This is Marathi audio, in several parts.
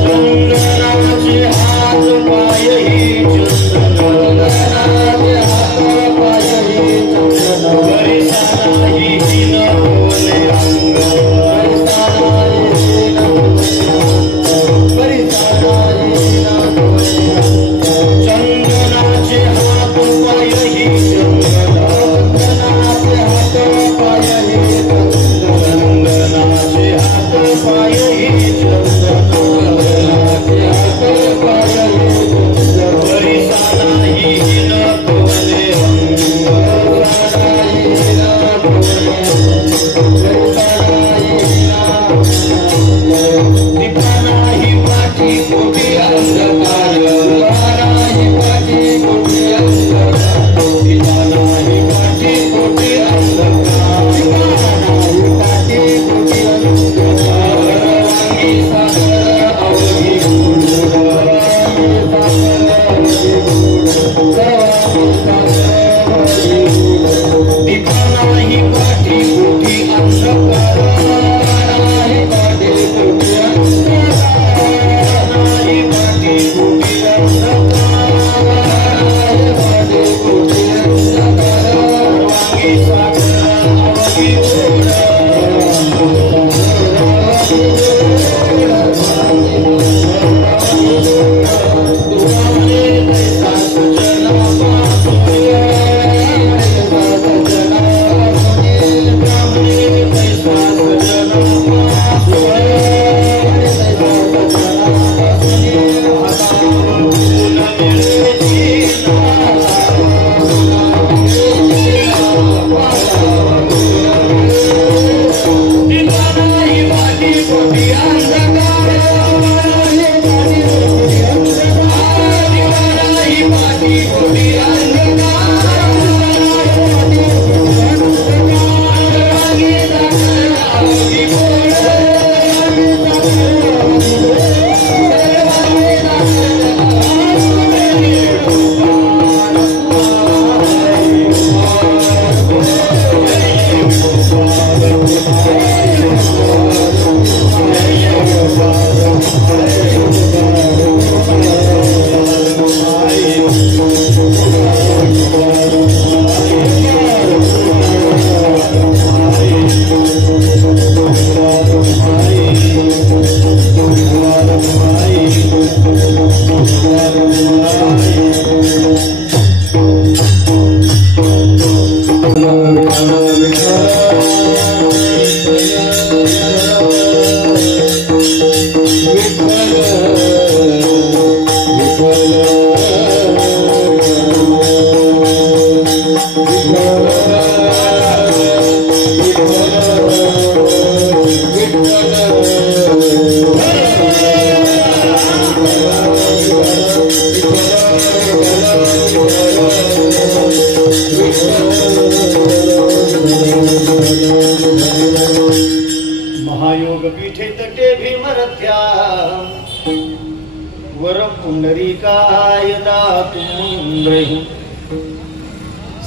चंदनाचे हात पायही चंदनाचे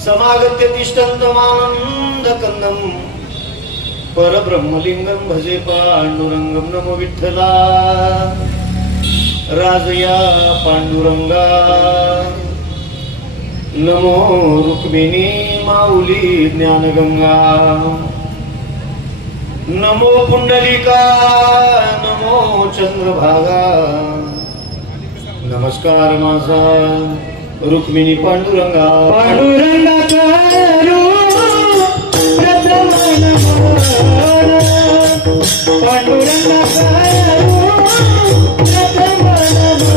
समागत्य तिष्ठन्तमानन्दकन्दं परब्रह्मलिंगं भजे पांडुरंगं। नमो विठ्ठला राजया पांडुरंगा, नमो रुक्मिणी माऊली ज्ञानगंगा, नमो पुंडलिका, नमो चंद्रभागा। नमस्कार माझा रुक्मिणी पांडुरंगा। पांडुरंगा करू प्रथम नमन, पांडुरंगा करू प्रथम नमन, पांडुरंगा करू प्रथम नमन,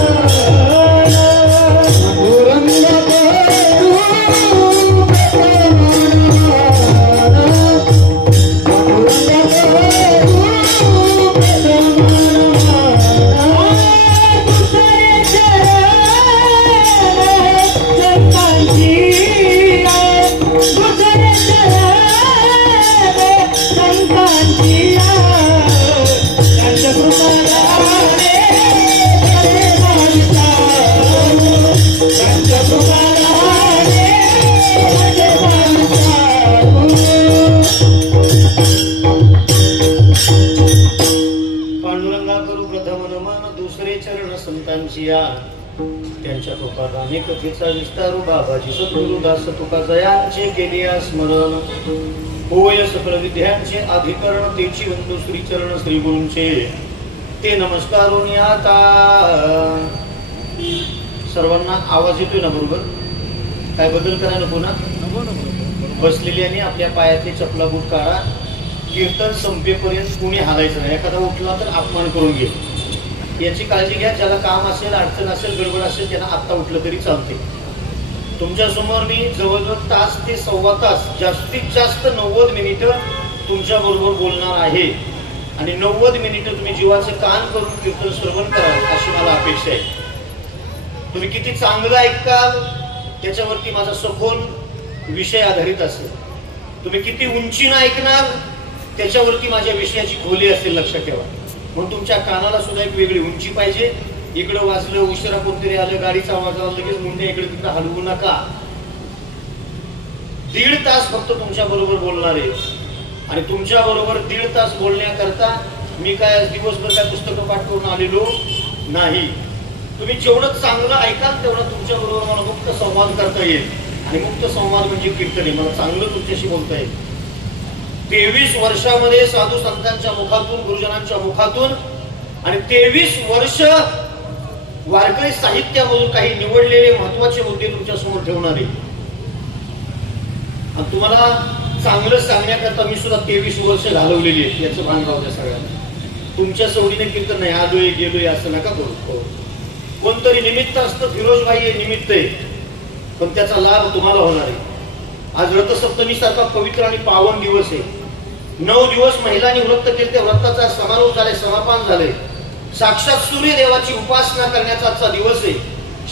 पांडुरंगा करू प्रथम त्यांच्या तुकाराने कथेचा विस्तारू बाबाजी सद्गुरु दास तुकाजयांचे केले स्मरण होय सकल विद्यांचे अधिकरण तेची वंदू श्री चरण श्री गुरूंचे ते नमस्कारून आता सर्वांना आवाज येतोय ना बरोबर? काय बदल करा नको ना? बसलेल्याने आपल्या पायातले चपला बूट काढा, कीर्तन संपेपर्यंत कुणी हालायचं नाही, एखादा उठला तर अपमान करून घे याची काळजी घ्या। ज्याला काम असेल, अडचण असेल, गडबड असेल त्यांना आत्ता उठलं तरी चालते। तुमच्या समोर मी जवळजवळ तास ते सव्वा तास जास्तीत जास्त 90 मिनिटं तुमच्या बरोबर बोलणार आहे आणि 90 मिनिटं तुम्ही जीवाचे कान करून कीर्तन श्रवण कराल अशी मला अपेक्षा आहे। तुम्ही किती चांगलं ऐकाल त्याच्यावरती माझा सखोल विषय आधारित असेल. तुम्ही किती उंचीनं ऐकणार त्याच्यावरती माझ्या विषयाची खोली असेल, लक्षात ठेवा. म्हणून तुमच्या कानाला सुद्धा एक वेगळी उंची पाहिजे. इकडं वाजलं, उशिरा कोणतरी आलं, गाडीचा आवाज आला, लगेच मुंड्या इकडे तिकडे हलवू नका. 1.5 तास फक्त तुमच्या बरोबर बोलणार आहे. आणि तुमच्या बरोबर 1.5 तास बोलण्याकरता मी काय दिवसभर काय पुस्तकं पाठ करून आलेलो नाही. तुम्ही जेवढं चांगलं ऐकाल तेवढं तुमच्या बरोबर मला मुक्त संवाद करता येईल. आणि मुक्त संवाद म्हणजे कीर्तन. मला चांगलं तुमच्याशी बोलता येईल. 23 वर्षामध्ये साधू संतांच्या मुखातून, गुरुजनांच्या मुखातून आणि 23 वर्ष वारकरी साहित्यामधून काही निवडलेले महत्वाचे मुद्दे तुमच्या समोर ठेवणार आहे. आणि तुम्हाला चांगलं सांगण्याकरता मी सुद्धा 23 वर्ष घालवलेली आहे, याचं भान राहू द्या सगळ्यांना. तुमच्या सवडीने कीर्तन नाही, आलोय गेलोय असं नका करू. कोणतरी निमित्त असतं, फिरोजबाई हे निमित्त आहे, पण त्याचा लाभ तुम्हाला होणार आहे. आज रथसप्तमी सारखा पवित्र आणि पावन दिवस आहे. 9 दिवस महिलांनी व्रत केले, त्या व्रताचा समारोप झालाय, समापन झालंय. साक्षात सूर्यदेवाची उपासना करण्याचा आजचा दिवस आहे.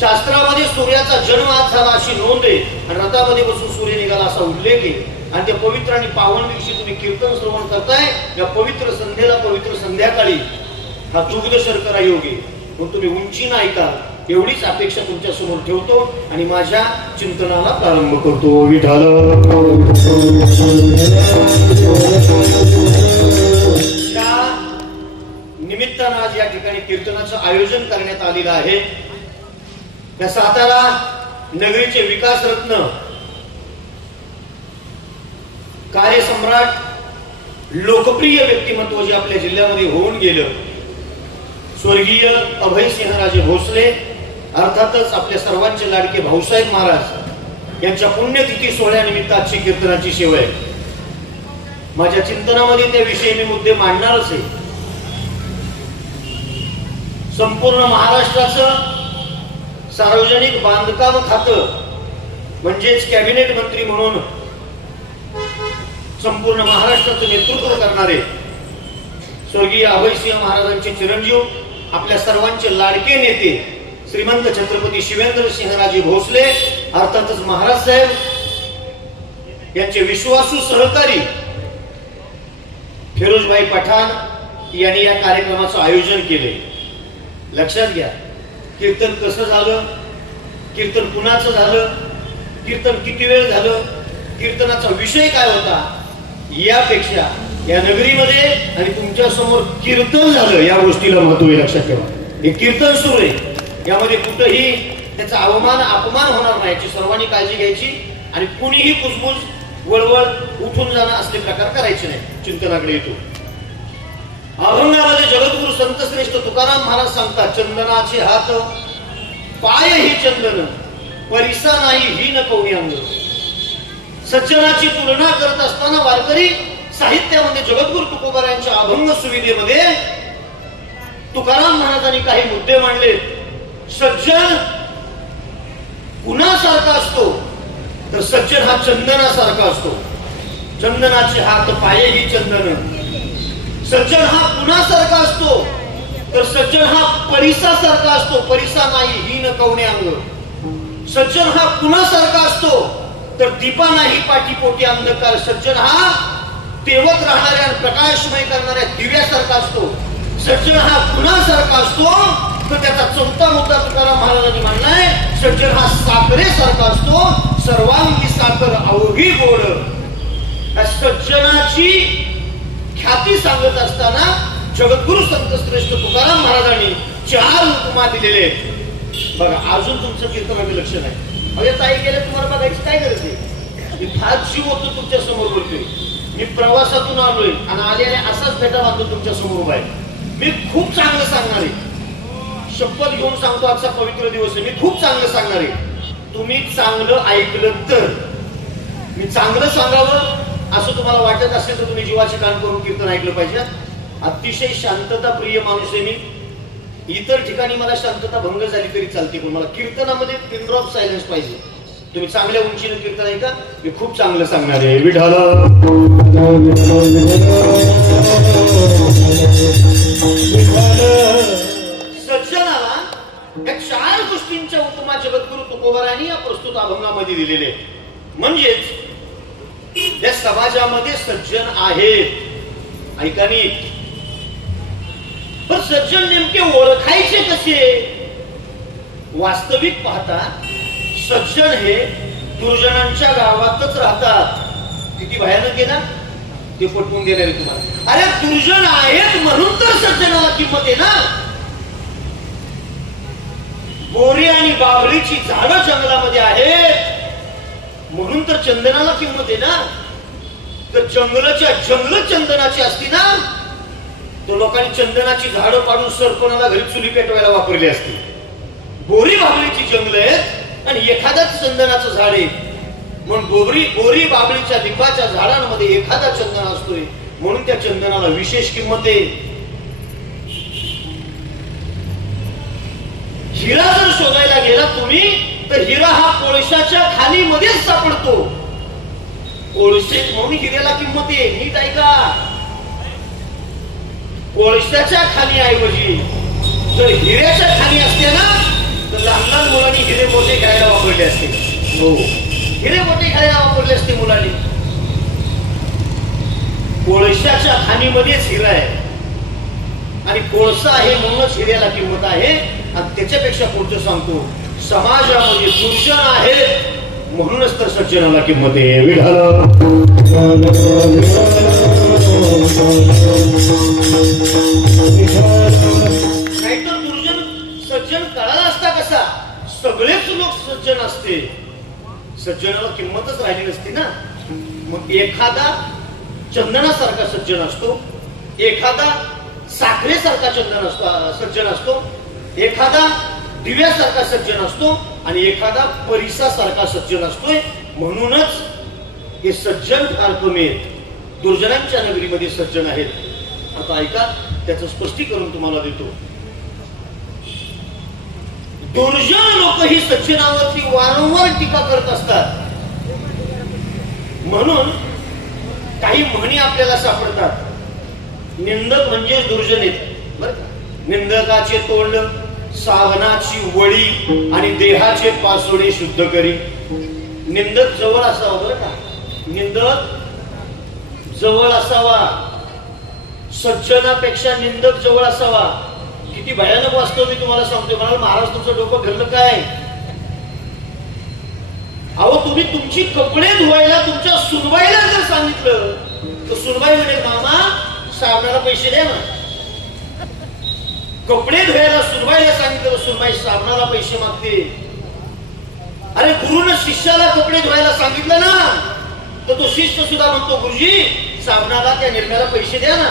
शास्त्रामध्ये सूर्याचा जन्म आज झाला अशी नोंद आहे. आणि रथामध्ये बसून सूर्य निघाला असा उल्लेख आहे. आणि त्या पवित्र आणि पावन दिवशी तुम्ही कीर्तन श्रवण करताय. या पवित्र संध्येला, पवित्र संध्याकाळी हा दुग्ध शर्करा योग आहे. मग तुम्ही उंचीनं ऐका एवढीच अपेक्षा तुमच्या समोर ठेवतो आणि माझ्या चिंतनाला प्रारंभ करतो. विठाल निमित्तानं आज या ठिकाणी कीर्तनाचं आयोजन करण्यात आलेलं आहे. या सातारा नगरीचे विकास रत्न, कार्यसम्राट, लोकप्रिय व्यक्तिमत्व जे आपल्या जिल्ह्यामध्ये होऊन गेलं, स्वर्गीय अभयसिंहराजे भोसले, अर्थातच आपल्या सर्वांचे लाडके भाऊसाहेब महाराज यांच्या पुण्यतिथी सोहळ्यानिमित्त आजची कीर्तनाची सेवा आहे. माझ्या चिंतनामध्ये त्याविषयी मी मुद्दे मांडणारच आहे. संपूर्ण महाराष्ट्राचं सार्वजनिक बांधकाम खातं म्हणजेच कॅबिनेट मंत्री म्हणून संपूर्ण महाराष्ट्राचं नेतृत्व करणारे स्वर्गीय अभयसिंह महाराजांचे चिरंजीव, आपल्या सर्वांचे लाडके नेते श्रीमंत छत्रपती शिवेंद्र सिंहराजे भोसले, अर्थातच महाराज साहेब यांचे विश्वासू सहकारी फिरोजबाई पठाण यांनी या कार्यक्रमाचं आयोजन केले. लक्षात घ्या, कीर्तन कसं झालं, कीर्तन कुणाचं झालं, कीर्तन किती वेळ झालं, कीर्तनाचा विषय काय होता, यापेक्षा या नगरीमध्ये आणि तुमच्या समोर कीर्तन झालं या गोष्टीला महत्व आहे. लक्षात ठेवा, हे कीर्तन सुरू आहे. यामध्ये कुठेही त्याचा अवमान अपमान होणार नाही याची सर्वांनी काळजी घ्यायची. आणि कुणीही कुजबुज वळवळ उठून जाणं असले प्रकार करायचे नाही. चिंतनाकडे येतो. अभंगामध्ये जगद्गुरु संत श्रेष्ठ तुकाराम महाराज सांगतात, चंदनाचे हात पाय ही चंदन, परिसा नाही ही न कोणी अंग. सज्जनाची तुलना करत असताना वारकरी साहित्यामध्ये जगद्गुरु तुकोबारायांच्या अभंग सुविधेमध्ये तुकाराम महाराजांनी काही मुद्दे मांडले. सज्जन कुणासारखा असतो तर सज्जन हा चंदनासारखा असतो. चंदनाचे हात पाय ही चंदन. सज्जन हा कुणासारखा असतो तर सज्जन हा परिसासारखा असतो. परिसा नाही ही न कवणे अंग. सज्जन हा कुणासारखा असतो तर दीपा नाही पाठीपोटी अंधकार. सज्जन हा तेवत राहणाऱ्या प्रकाशमय करणाऱ्या दिव्यासारखा असतो. सज्जन हा कुणासारखा असतो तर त्याचा चौथा मुद्दा तुकाराम महाराजांनी मांडलाय. सज्जन हा साखरेसारखा असतो. सर्वांगी साखर अवघी गोड. सज्जनाची ख्याती सांगत असताना जगद्गुरु संत श्रेष्ठ तुकाराम महाराजांनी 4 उपमा दिलेले आहेत. बघा, अजून तुमचं कीर्तनाकडे लक्ष नाही. अरे ताई गेले, तुम्हाला बघायची काय गरज आहे? मी फार जीव होतो तुमच्या समोर बोलतोय. मी प्रवासातून आलोय आणि आल्याने असाच भेटा मागतो तुमच्या समोर उभा आहे. मी खूप चांगलं सांगणार आहे. शपथ घेऊन सांगतो, आजचा पवित्र दिवस आहे. मी खूप चांगलं सांगणार आहे. तुम्ही चांगलं ऐकलं तर मी चांगलं सांगावं असं तुम्हाला वाटत असेल तर तुम्ही जीवाचे कान करून कीर्तन ऐकलं पाहिजे. अतिशय शांतता प्रिय माणूस आहे मी. इतर ठिकाणी मला शांतता भंग झाली तरी चालते, पण मला कीर्तनामध्ये पिन ड्रॉप सायलेन्स पाहिजे. तुम्ही चांगल्या उंचीने कीर्तन ऐका. मी खूप चांगलं सांगणार आहे. विठाला सज्जनाला या 4 गोष्टींच्या उपमा जगद्गुरु तुकोबारायांनी या प्रस्तुत अभंगामध्ये दिलेले आहेत. म्हणजेच या समाजामध्ये सज्जन आहेत, ऐका नीट. पण सज्जन नेमके ओळखायचे कसे? वास्तविक पाहता सज्जन हे दुर्जनांच्या गावातच राहतात. किती भयानक आहे ना ते पटवून देणार आहे तुम्हाला. अरे दुर्जन आहेत म्हणून तर सज्जनाला किंमत आहे ना. बोरी आणि बाभळीची झाडं जंगलामध्ये आहेत म्हणून तर चंदनाला किंमत आहे ना. तर जंगलाच्या जंगल चंदनाची असती ना तर लोकांनी चंदनाची झाडं पाडून सरपणाला घरी चुली पेटवायला वापरली असती. बोरी बाभळीची जंगल आहेत आणि एखादाच चंदनाचं झाड आहे म्हणून बोरी बाभळीच्या लिंबाच्या झाडांमध्ये एखादा चंदन असतोय म्हणून त्या चंदनाला विशेष किंमत आहे. हिरा जर शोधायला गेला तुम्ही तर हिरा हा कोळशाच्या खाणीमध्येच सापडतो. कोळसे म्हणून हिऱ्याला किंमत आहे. नीट ऐका. कोळशाच्या खाणी ऐवजी जर हिऱ्याच्या खाणी असते ना तर लहान लहान मुलांनी हिरे मोठे खेळायला वापरले असते. हो, हिरे मोठे खेळायला वापरले असते मुलांनी. कोळशाच्या खाणीमध्येच हिरा आहे आणि कोळसा आहे म्हणूनच हिऱ्याला किंमत आहे. आणि त्याच्यापेक्षा पुढचं सांगतो, समाजामध्ये दुर्जन आहेत म्हणूनच तर सज्जनाला किंमत आहे. विढाल नाहीतर दुर्जन सज्जन कळाला असता कसा? सगळेच लोक सज्जन असते, सज्जनाला किंमतच राहिली नसती ना. मग एखादा चंदनासारखा सज्जन असतो, एखादा साखरेसारखा सज्जन असतो, एखादा दिव्यासारखा सज्जन असतो आणि एखादा परिसासारखा सज्जन असतोय. म्हणूनच हे सज्जन फार कमी आहेत. दुर्जनांच्या नगरीमध्ये सज्जन आहेत. आता ऐका, त्याचं स्पष्टीकरण तुम्हाला देतो. दुर्जन लोक ही सज्जनावरती वारंवार टीका करत असतात. म्हणून काही म्हणी आपल्याला सापडतात. निंदक म्हणजे दुर्जन आहेत बरं का. निंदकाचे तोंड सावनाची वळी आणि देहाचे पासोडे शुद्ध करी. निंदक जवळ असावा बरं का. निंदक जवळ असावा. सज्जनापेक्षा निंदक जवळ असावा. किती भयानक वास्तव मी तुम्हाला सांगतोय. मला महाराज तुमचं डोकं फिरलं काय? अहो तुम्ही तुमची कपडे धुवायला तुमच्या सुनबाईला जर सांगितलं तर सुनबाई म्हणे मामा साबणाला पैसे द्या ना. कपडे धुवायला सुनबाईला सांगितलं सुनबाई साबणाला पैसे मागते. अरे गुरुनं शिष्याला कपडे धुवायला सांगितलं ना तर तो शिष्य सुद्धा म्हणतो गुरुजी साबणाला त्या निर्म्याला पैसे द्या ना.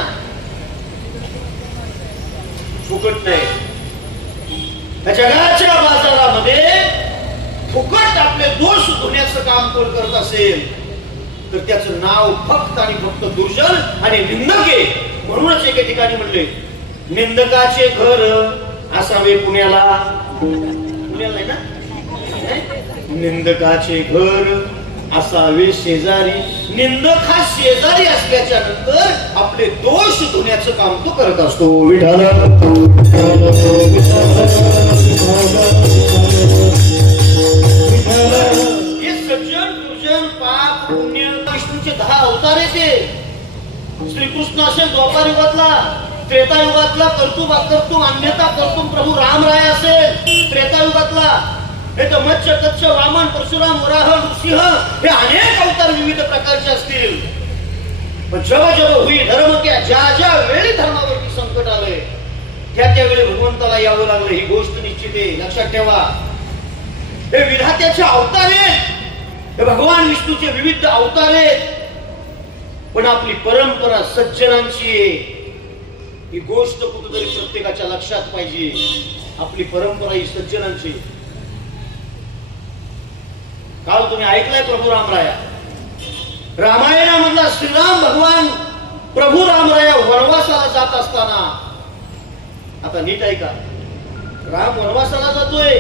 फुकट नाही. या जगाच्या बाजारामध्ये फुकट आपले दोष धुण्याचं काम कोण करत असेल तर त्याचं नाव फक्त आणि फक्त दुर्जन आणि निंदक आहे. म्हणूनच एके ठिकाणी म्हणले निंदकाचे घर असावे पुण्याला. पुण्याला नाही ना. निंदकाचे घर असावे शेजारी. निंदक हा शेजारी असल्याच्या नंतर आपले दोष धुण्याचं काम तो करत असतो. विठाला हे सज्जन दुर्जन पाप पुण्य विष्णूचे 10 अवतार येते. श्रीकृष्ण असेल द्वापार युगातला, त्रेतायुगातला कर्तुम अकर्तुम अन्यथा कर्तुम प्रभू रामराय असेल त्रेतायुगातला. हे तर मत्स्य कच्छ वामन परशुराम वराह नृसिंह हे अनेक अवतार विविध प्रकारचे असतील. पण जेव्हा होई धर्म क्या ज्या वेळी धर्मावरती संकट आलंय त्या वेळी भगवंताला यावं लागलं. ही गोष्ट निश्चित आहे, लक्षात ठेवा. हे विधात्याचे अवतार आहेत, हे भगवान विष्णूचे विविध अवतार आहेत. पण आपली परंपरा सज्जनांची आहे. ही गोष्ट कुठेतरी प्रत्येकाच्या लक्षात पाहिजे. आपली परंपरा ही सज्जनांची. काल तुम्ही ऐकलंय प्रभू रामराया. रामायणामधला श्रीराम भगवान प्रभू रामराया वनवासाला जात असताना, आता नीट ऐका, राम वनवासाला जातोय.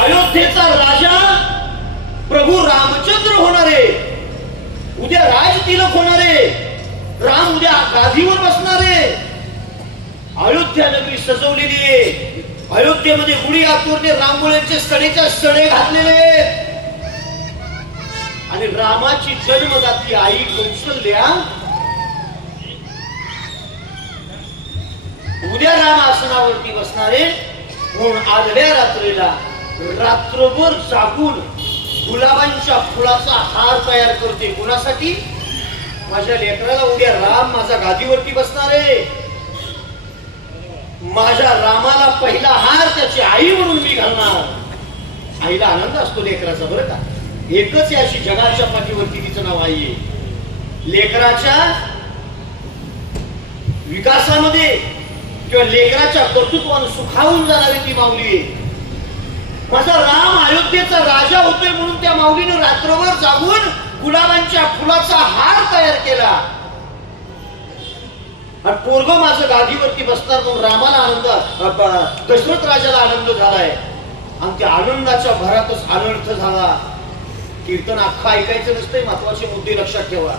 अयोध्येचा राजा प्रभू रामचंद्र होणारे, उद्या राज तिलक होणारे, राम उद्या गादीवर बसणारे. अयोध्या नगरी सजवलेली आहे. अयोध्येमध्ये गुढी आतुरने रांगोळ्यांचे सडेच्या सडे घातलेले. आणि रामाची जन्मदाती आई कौशल्या उद्या राम आसनावरती बसणारे म्हणून आदल्या रात्रीला रात्रभर जागून गुलाबांच्या फुलाचा हार तयार करते. कुणासाठी? माझ्या लेकराला उद्या राम माझ्या गादीवरती बसणार आहे. माझ्या रामाला पहिला हार त्याची आई म्हणून मी घालणार. आईला आनंद असतो लेकराचा, बरं का. एकच आहे अशी जगाच्या पाठीवरती तिचं नाव आई आहे. लेकराच्या विकासामध्ये किंवा लेकराच्या कर्तृत्वाने सुखावून जाणारी ती माऊली आहे. माझा राम अयोध्येचा राजा होतोय म्हणून त्या माऊलीने रात्रभर जागून गुलाबांच्या फुलाचा हार तयार केला. आणि पोरग माझं गादीवरती बसणार म्हणून रामाला आनंद, दशरथ राजाला आनंद झालाय. आणि त्या आनंदाच्या भरातच अनर्थ झाला. कीर्तन अख्खा ऐकायचं नसतंय, महत्वाचे मुद्दे लक्षात ठेवा.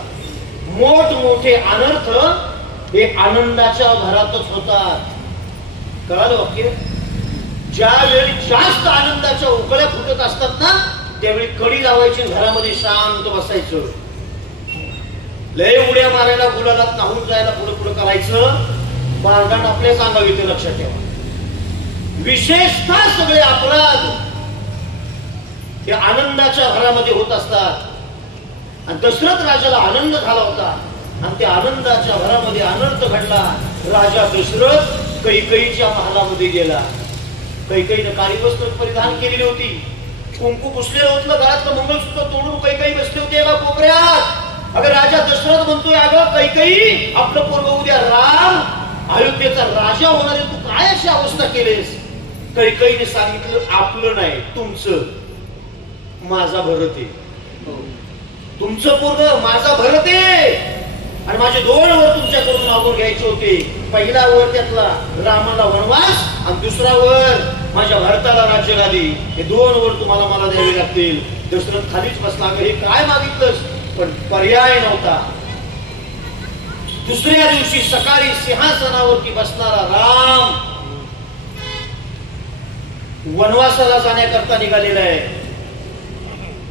मोठमोठे अनर्थ हे आनंदाच्या भरातच होतात. कळालं वाक्य? ज्यावेळी जास्त आनंदाच्या उकळ्या फुटत असतात ना, त्यावेळी कडी लावायची, घरामध्ये शांत बसायचं. लय उड्या मारायला, गुलालात नाहून जायला पुढे पुढे करायचं. भांडण आपल्याच अंगावी, ते लक्षात ठेवा. विशेषतः सगळे अपराध हे आनंदाच्या घरामध्ये होत असतात. आणि दशरथ राजाला आनंद झाला होता आणि त्या आनंदाच्या घरामध्ये अनर्थ घडला. राजा दशरथ कैकेयीच्या महालामध्ये गेला. कैकेयीने काळी वस्त्र परिधान केलेली होती, कुंकू पुसलेलं होतं, घरातलं मंगळसूत्र तोडून कैकेयी बसले होते एका कोपऱ्यात. अगं राजा दशरथ म्हणतोय, अगं कैकेयी, आपलं पोरग उद्या राम अयोध्येचा राजा होणार आहे, तू काय अशी अवस्था केलीस? कैकेयीने सांगितलं, आपलं नाही, तुमचं. माझा भरत आहे. तुमचं पोरग माझा भरत आहे. आणि माझे 2 वर तुमच्याकडून मागून घ्यायचे होते. पहिला वर त्यातला रामाला वनवास आणि दुसरा वर माझ्या भरताला राज्यगादी. हे 2 वर तुम्हाला मला द्यावे लागतील. दशरथ खालीच बसला. हे काय मागितलंस? पण पर्याय नव्हता. दुसऱ्या दिवशी सकाळी सिंहासनावरती बसणारा राम वनवासाला जाण्याकरता निघालेला आहे.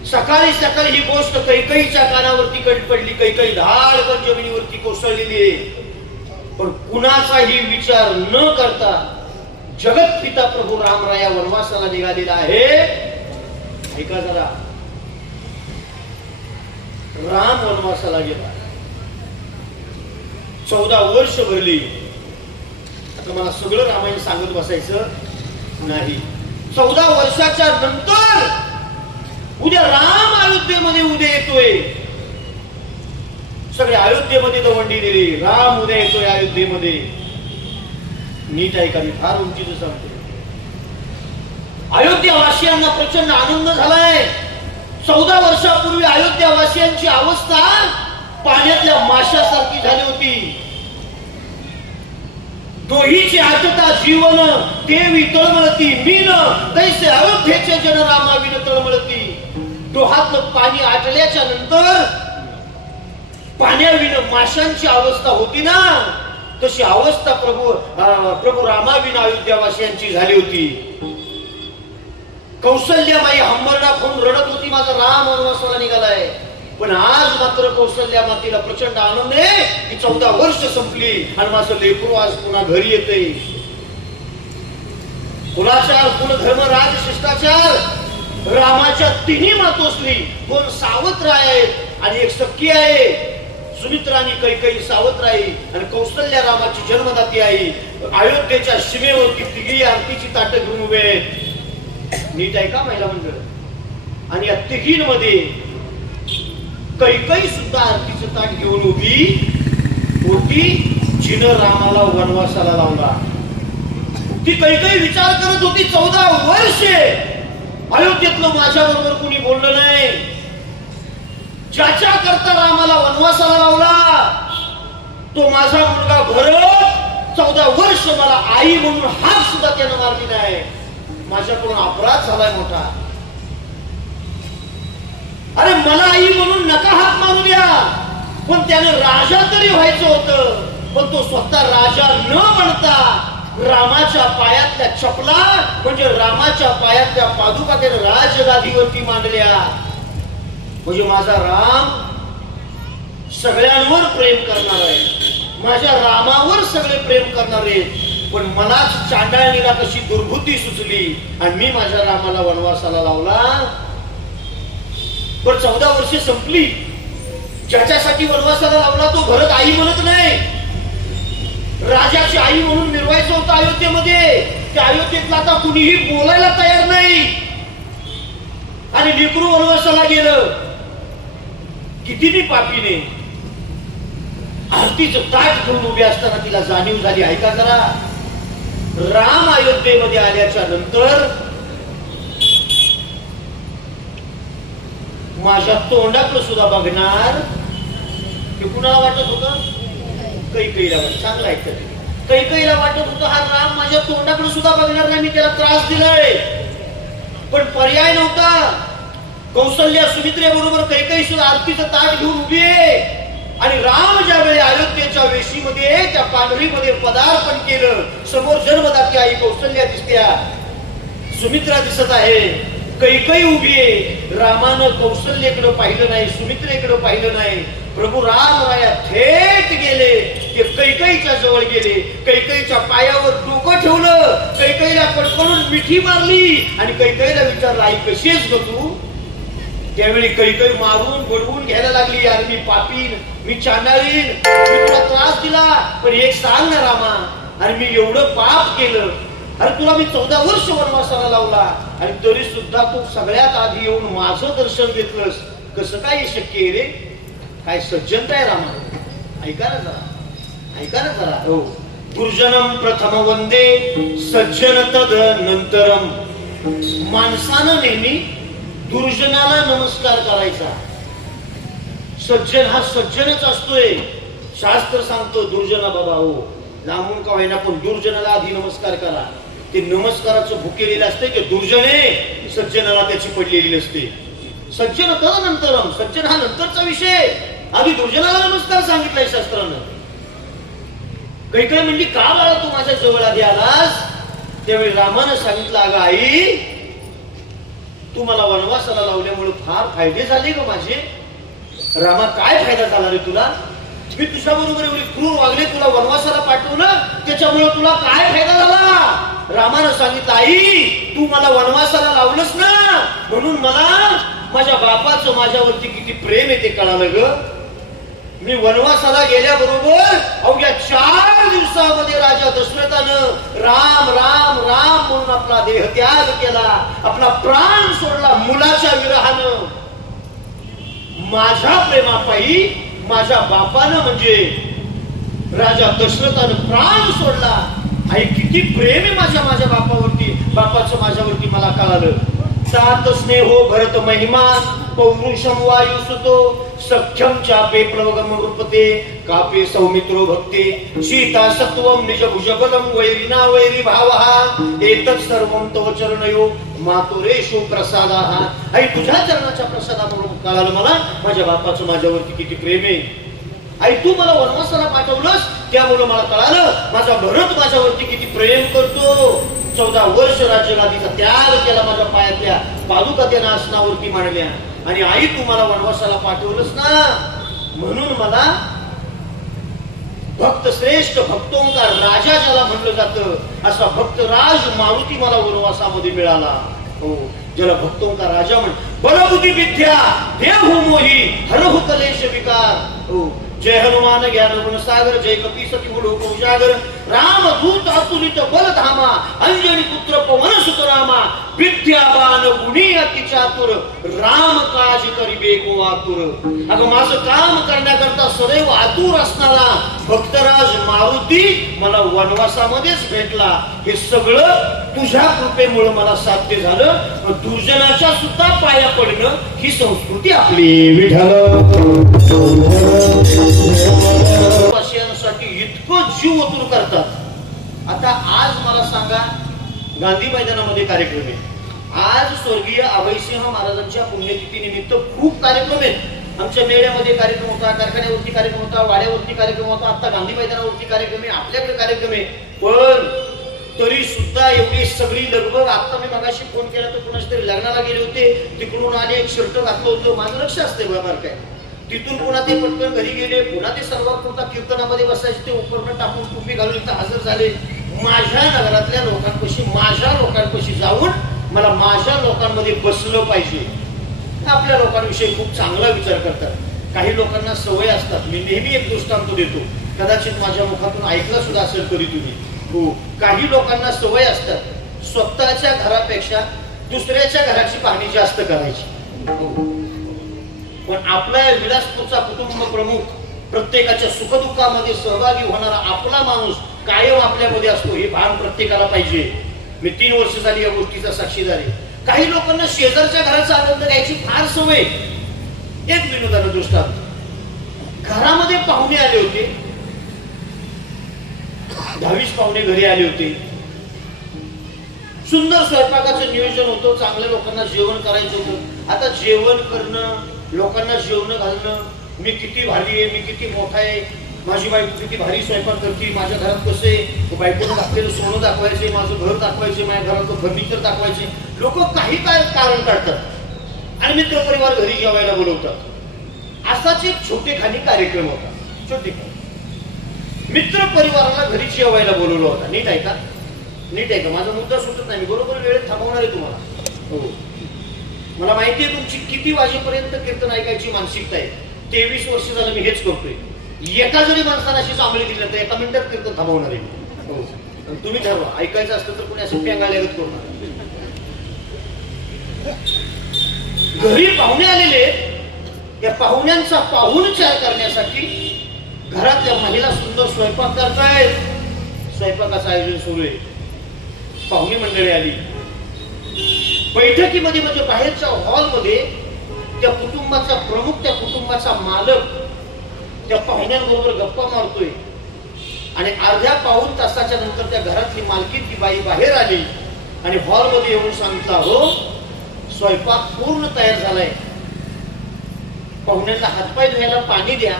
सकाळी सकाळी ही गोष्ट कैकेयीच्या कानावरती पडली. कैकेयी धाडकन जमिनीवरती कोसळलेली आहे. पण कुणाचाही विचार न करता जगत पिता प्रभू रामराया वनवासाला निघालेला आहे. ऐका जरा, राम वनवासाला गेला, 14 वर्ष भरली. आता मला सगळं रामायण सांगत बसायचं नाही. 14 वर्षाच्या नंतर उद्या राम अयोध्येमध्ये उद्या येतोय. सगळे अयोध्येमध्ये दवंडी दिली. राम उद्या येतोय अयोध्येमध्ये. नीट ऐका, मी फार उंचीच सांगतो. अयोध्यावासियांना प्रचंड आनंद झालाय. 14 वर्षापूर्वी अयोध्यावासियांची अवस्था पाण्यातल्या माशासारखी झाली होती. दोहीची आजता जीवन देवी तळमळती, मीन तैसे अयोध्येचे जन रामाविन तळमळती. डोहातलं पाणी आटल्याच्या नंतर पाण्याविन माशांची अवस्था होती ना, तशी अवस्था प्रभू रामाविन अयोध्यावासियांची झाली होती. कौसल्यामाई हंबरडा खाऊन रडत होती, माझा राम वनवासाला निघालाय. पण आज मात्र कौशल्या मातेला प्रचंड आनंद आहे की 14 वर्ष संपली आणि माझं लेकरू आज पुन्हा घरी येते. कुलाचार, कुलधर्म, राज, शिष्टाचार, रामाच्या 3 मातोश्री, 2 सावत्र आहेत आणि 1 सख्खी आहे. सुमित्रा आणि कैकेयी सावत्र आहे आणि कौशल्या रामाची जन्मदाती आहे. अयोध्येच्या सीमेवरती 3 आरतीची ताटं घेऊन उभे आहेत. नीट आहे का महिला मंडळ? आणि या 3मध्ये कैकेयी सुद्धा आरतीचं ताट घेऊन उभी होती, जिनं रामाला वनवासाला लावला. ती कैकेयी विचार करत होती, 14 वर्षे अयोध्येतलं माझ्या बरोबर कुणी बोललं नाही. ज्याच्या करता रामाला वनवासाला लावला तो माझा मुलगा भरत 14 वर्ष मला आई म्हणून हाक सुद्धा त्यानं मारली नाही. माझ्याकडून अपराध झालाय मोठा. अरे मला आई म्हणून नका हाक मारू द्या, पण त्यानं राजा तरी व्हायचं होतं. पण तो स्वतः राजा न बनता रामाच्या पायातल्या चपला म्हणजे रामाच्या पायातल्या पादुका त्यानं राजगादीवरती मांडल्या. म्हणजे माझा राम सगळ्यांवर प्रेम करणार आहे, माझ्या रामावर सगळे प्रेम करणार आहेत. पण मलाच चांडाळणीला कशी दुर्बुद्धी सुचली आणि मी माझ्या रामाला वनवासाला लावला. पण 14 वर्षे संपली. ज्याच्यासाठी वनवासाला लावला तो भरत आई म्हणत नाही, राजाची आई म्हणून मिरवायचं होतं अयोध्येमध्ये. त्या अयोध्येतला आता कुणीही बोलायला तयार नाही. आणि लेकरू वनवासाला गेलं. किती बी पापीने आरतीचं ताट घेऊन उभे असताना तिला जाणीव झाली. ऐका जरा, राम अयोध्येमध्ये आल्याच्या नंतर माझ्या तोंडाकडे सुद्धा बघणार. हे कुणाला वाटत होतं? कैकेयीला वाटत. चांगलं ऐकत. कैकेयीला वाटत होतं हा राम माझ्या तोंडाकडे सुद्धा बघणार नाही, मी त्याला त्रास दिलाय. पण पर्याय नव्हता. कौशल्या सुमित्रेबरोबर कैकेयी सुद्धा आरतीचं ताट घेऊन उभी आहे. आणि राम ज्यावेळी अयोध्येच्या वेशीमध्ये त्या पांढरीमध्ये पदार्पण केलं, समोर जन्मदाती आई कौशल्या दिसत्या, सुमित्रा दिसत आहे, कैकेयी उभी आहे. रामानं कौशल्येकडे पाहिलं नाही, सुमित्रेकडे पाहिलं नाही. प्रभू रामराया थेट गेले, ते कैकेयीच्या जवळ गेले, कैकेयीच्या पायावर डोकं ठेवलं, कैकेयीला कडकडून मिठी मारली आणि कैकेयीला विचारलं, आई कशी आहेस ग तू? त्यावेळी कैकेयी मारून बडवून घ्यायला लागली, यार मी पापीन, मी चांडाळीन, मी तुला त्रास दिला, पण एक सांग ना रामा, अरे मी एवढं पाप केलं, अरे तुला मी 14 वर्ष वनवासाला लावला आणि तरी सुद्धा तू सगळ्यात आधी येऊन माझं दर्शन घेतलंस, कसं काय हे शक्य आहे रे? काय सज्जनता आहे रामा? ऐका ना जरा, ऐका ना जरा. हो, गुरुजनम प्रथम वंदे सज्जन तद नंतरम. माणसानं नेहमी दुर्जनाला नमस्कार करायचा. सज्जन हा सज्जनच असतोय. शास्त्र सांगतो दुर्जना बाबा हो लांबून का होईना पण दुर्जनाला आधी नमस्कार करा. ते नमस्काराचं भुकेलेलं असते की दुर्जने सज्जनाला त्याची पडलेली असते. सज्जन तदनंतरम, सज्जन हा नंतरचा विषय, आधी दुर्जनाला नमस्कार सांगितलाय शास्त्रानं. कैकेयी म्हणली का बाळा तू माझ्या जवळ आधी आलास? त्यावेळी रामानं सांगितलं, अगं आई तू मला वनवासाला लावल्यामुळे फार फायदे झाले ग माझे. रामा काय फायदा झाला रे तुला? मी तुझ्या बरोबर एवढी क्रूर वागले, तुला वनवासाला पाठवलं, त्याच्यामुळे तुला काय फायदा झाला? रामानं सांगितलं, आई तू मला वनवासाला लावलंस ना, म्हणून मला माझ्या बापाचं माझ्यावरती किती प्रेम आहे ते कळालं ग. मी वनवासाला गेल्याबरोबर अवघ्या 4 दिवसामध्ये राजा दशरथानं राम राम राम म्हणून आपला देह त्याग केला, आपला प्राण सोडला मुलाच्या विरहानं. माझ्या प्रेमापायी माझ्या बापानं म्हणजे राजा दशरथानं प्राण सोडला. आई किती प्रेम आहे माझ्या बापावरती, बापाचं माझ्यावरती मला कळालं. सात स्नेहो भरत महिमा पौरुषम वायुसुतो सख्यम चापे प्लवगम रूपते कापे सौमित्रो भक्ते सीता सत्वम निज भुजबलम वैरिना वैरी भावः एतत् सर्वं तव चरणयो मातुरेषु प्रसादाः. आई तुझ्या चरणाच्या प्रसादामुळे कळालं मला माझ्या बापाचं माझ्यावरती किती प्रेम आहे. आई तू मला वनवासाला पाठवलंस त्यामुळे मला कळालं माझा भरत माझ्यावरती किती प्रेम करतो. 14 वर्ष राज्यगादीचा त्याग केला, माझ्या पायातल्या पादुका त्यानं आसनावरती मांडल्या. आणि आई तू मला वनवासाला पाठवलंस ना, म्हणून मला भक्त श्रेष्ठ भक्तोंकार राजा ज्याला म्हणलं जातं असा भक्तराज मारुती मला वनवासामध्ये मिळाला. हो, ज्याला भक्तोंकार राजा म्हण. बलबुद्धी विद्या देव मोही हरहु कलेश विकार. हो, जय हनुमान ज्ञान गुण सागर जय कपीसती मुढ उजागर राम दूत अतुलित बल धामा अंजनी पुत्र पवन सुत रामा विद्यावान गुणी अति चातुर राम काज करिबे को आतुर. अगं माझं काम करण्याकरता सदैव आतुर असणारा भक्तराज मारुती मला वनवासामध्येच भेटला. हे सगळं तुझ्या कृपेमुळे मला साध्य झालं. दुर्जनाच्या सुद्धा पाया पडणं ही संस्कृती आपली. विठ्ठल साठी इतकं जीव ओतून करतात. आता आज मला सांगा, गांधी मैदानामध्ये कार्यक्रम आहे. आज स्वर्गीय अभयसिंह महाराजांच्या पुण्यतिथी निमित्त खूप कार्यक्रम आहेत. आमच्या मेळ्यामध्ये कार्यक्रम होता, कारखान्यावरती कार्यक्रम होता, वाड्यावरती कार्यक्रम होता, आता गांधी मैदानावरती कार्यक्रम आहे, आपल्याकडे कार्यक्रम आहे. पण तरी सुद्धा एवढी सगळी लगबग. आता मी मगाशी फोन केला तर कुणाच तरी लग्नाला गेले होते, तिकडून आले, एक शर्ट घातलं होतं, माझं लक्ष असते बरोबर काय. तिथून पुन्हा ते पटकन घरी गेले, पुन्हा ते सर्वात पुरता कीर्तनामध्ये बसायचे, ते उपकरण टाकून टोपी घालून इथं हजर झाले. माझ्या नगरातल्या लोकांपाशी, माझ्या लोकांपाशी जाऊन मला माझ्या लोकांमध्ये बसलं पाहिजे. आपल्या लोकांविषयी खूप चांगला विचार करतात. काही लोकांना सवय असतात. मी नेहमी एक दृष्टांत देतो, कदाचित माझ्या मुखातून ऐकलं सुद्धा असेल तरी तुम्ही. हो, काही लोकांना सवय असतात स्वतःच्या घरापेक्षा दुसऱ्याच्या घराची पाहणी जास्त करायची. पण आपला विलासपूरचा कुटुंब प्रमुख, प्रत्येकाच्या सुखदुःखामध्ये सहभागी होणारा आपला माणूस कायम आपल्यामध्ये असतो, हे भान प्रत्येकाला पाहिजे. मी 3 वर्ष झाली या गोष्टीचा साक्षीदार आहे. काही लोकांना शेजारच्या घराचा आनंद घ्यायची फार सवय. एक विनोदानं दृष्टांत, घरामध्ये पाहुणे आले होते, 10-20 पाहुणे घरी आले होते. सुंदर स्वयंपाकाचं नियोजन होतं, चांगल्या लोकांना जेवण करायचं होतं. आता जेवण करणं, लोकांना जेवण घालणं, मी किती भारी आहे, मी किती मोठा आहे, माझी बायको किती भारी स्वयंपाक करते, माझ्या घरात कसं आहे, बायकोनं घातलेलं सोनं दाखवायचे, माझं घर दाखवायचे, माझ्या घरातलं फर्निचर दाखवायचे. लोक काही काय कारण काढतात आणि मित्रपरिवार घरी जेवायला बोलवतात. असाच एक छोटेखानी कार्यक्रम होता. छोटेखानी मित्र परिवाराला घरी जेवायला बोलवलं होता. नीट आहे का? नीट आहे का? माझा मुद्दा सुटत नाही, मी बरोबर वेळेत थांबवणार आहे तुम्हाला. हो, मला माहिती आहे तुमची किती वाजेपर्यंत कीर्तन ऐकायची मानसिकता आहे. 23 वर्ष झालं मी हेच करतोय. एका जरी माणसाला अशी चांगली दिली तर 1 मिनिटात कीर्तन थांबवणार आहे. हो, तुम्ही ठरवा. ऐकायचं असतं तर कोणी असं पेंगाळ्यागत करणार. घरी पाहुणे आलेले, या पाहुण्यांचा पाहुणचार करण्यासाठी घरातल्या महिला सुंदर स्वयंपाक करतायत. स्वयंपाकाचं आयोजन सुरू आहे. पाहुणी मंडळी आली. बैठकीमध्ये म्हणजे बाहेरच्या हॉलमध्ये त्या कुटुंबाचा प्रमुख, त्या कुटुंबाचा मालक त्या पाहुण्यांबरोबर गप्पा मारतोय. आणि अर्ध्या पाऊण तासाच्या नंतर त्या घरातली मालकीन ती बाई बाहेर आली आणि हॉलमध्ये येऊन सांगितलं, हो स्वयंपाक पूर्ण तयार झालाय, पाहुण्यांना हातपाय धुवायला पाणी द्या,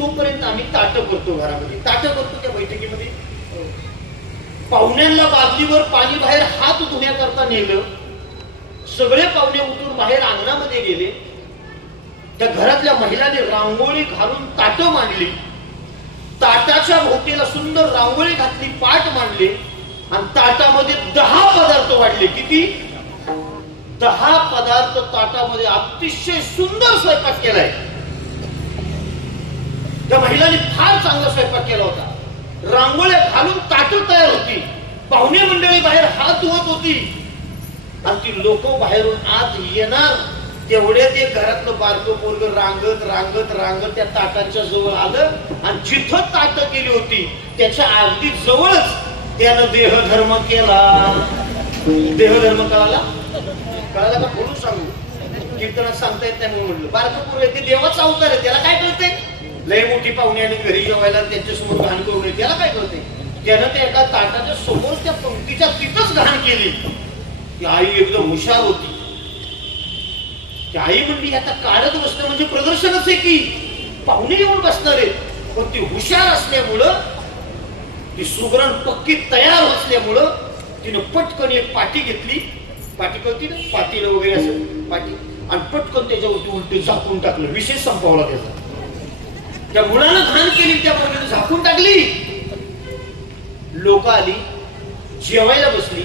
तोपर्यंत आम्ही ताटं करतो, घरामध्ये ताटं करतो. त्या बैठकीमध्ये पाहुण्यांना बादलीवर पाणी बाहेर हात धुण्याकरता नेलं. सगळे पाहुणे उठून बाहेर अंगणामध्ये गेले. त्या घरातल्या महिलांनी रांगोळी घालून ताटं मांडली. ताटाच्या भोवतीला सुंदर रांगोळी घातली, पाट मांडले आणि ताटामध्ये 10 पदार्थ वाढले. किती? 10 पदार्थ ताटामध्ये. अतिशय सुंदर स्वयंपाक केलाय. त्या महिलांनी फार चांगला स्वयंपाक केला होता. रांगोळ्या घालून ताटं तयार होती. पाहुणे मंडळी बाहेर हात धुवत होती आणि ती लोक बाहेरून आत येणार तेवढे ते घरातलं बारकं पोरगं रांगत रांगत रांगत त्या ताटांच्या जवळ आलं आणि जिथं ताटं केली होती त्याच्या अगदी जवळच त्यानं देहधर्म केला. देहधर्म कळाला का? बोलून सांगू, कीर्तनात सांगता येत नाही म्हणून म्हणलं. बारकं पोरगं ते देवाचा अवतार आहे, त्याला काय कळतंय? लय मोठी पाहुणे आणि घरी जेवायला त्यांच्या समोर घाण करू नये, त्याला काय कळतंय? त्यानं ते एका ताटाच्या समोर त्या पंक्तीच्या तिथंच घाण केली. ती आई एकदम हुशार होती. ती आई म्हणली, आता काढत बसणं म्हणजे प्रदर्शनच आहे की, पाहुणे येऊन बसणार आहेत. पण ती हुशार असल्यामुळं, ती सुगरण पक्की तयार असल्यामुळं तिनं पटकन एक पाटी घेतली. पाटी कळती ना, पातीला वगैरे असं पाटी, आणि पटकन त्याच्यावरती उलटी झाकून टाकलं. विषय संपवला त्याचा. त्या मुलानं घाण केली, त्या बरोबर झाकून टाकली. लोक आली, जेवायला बसली.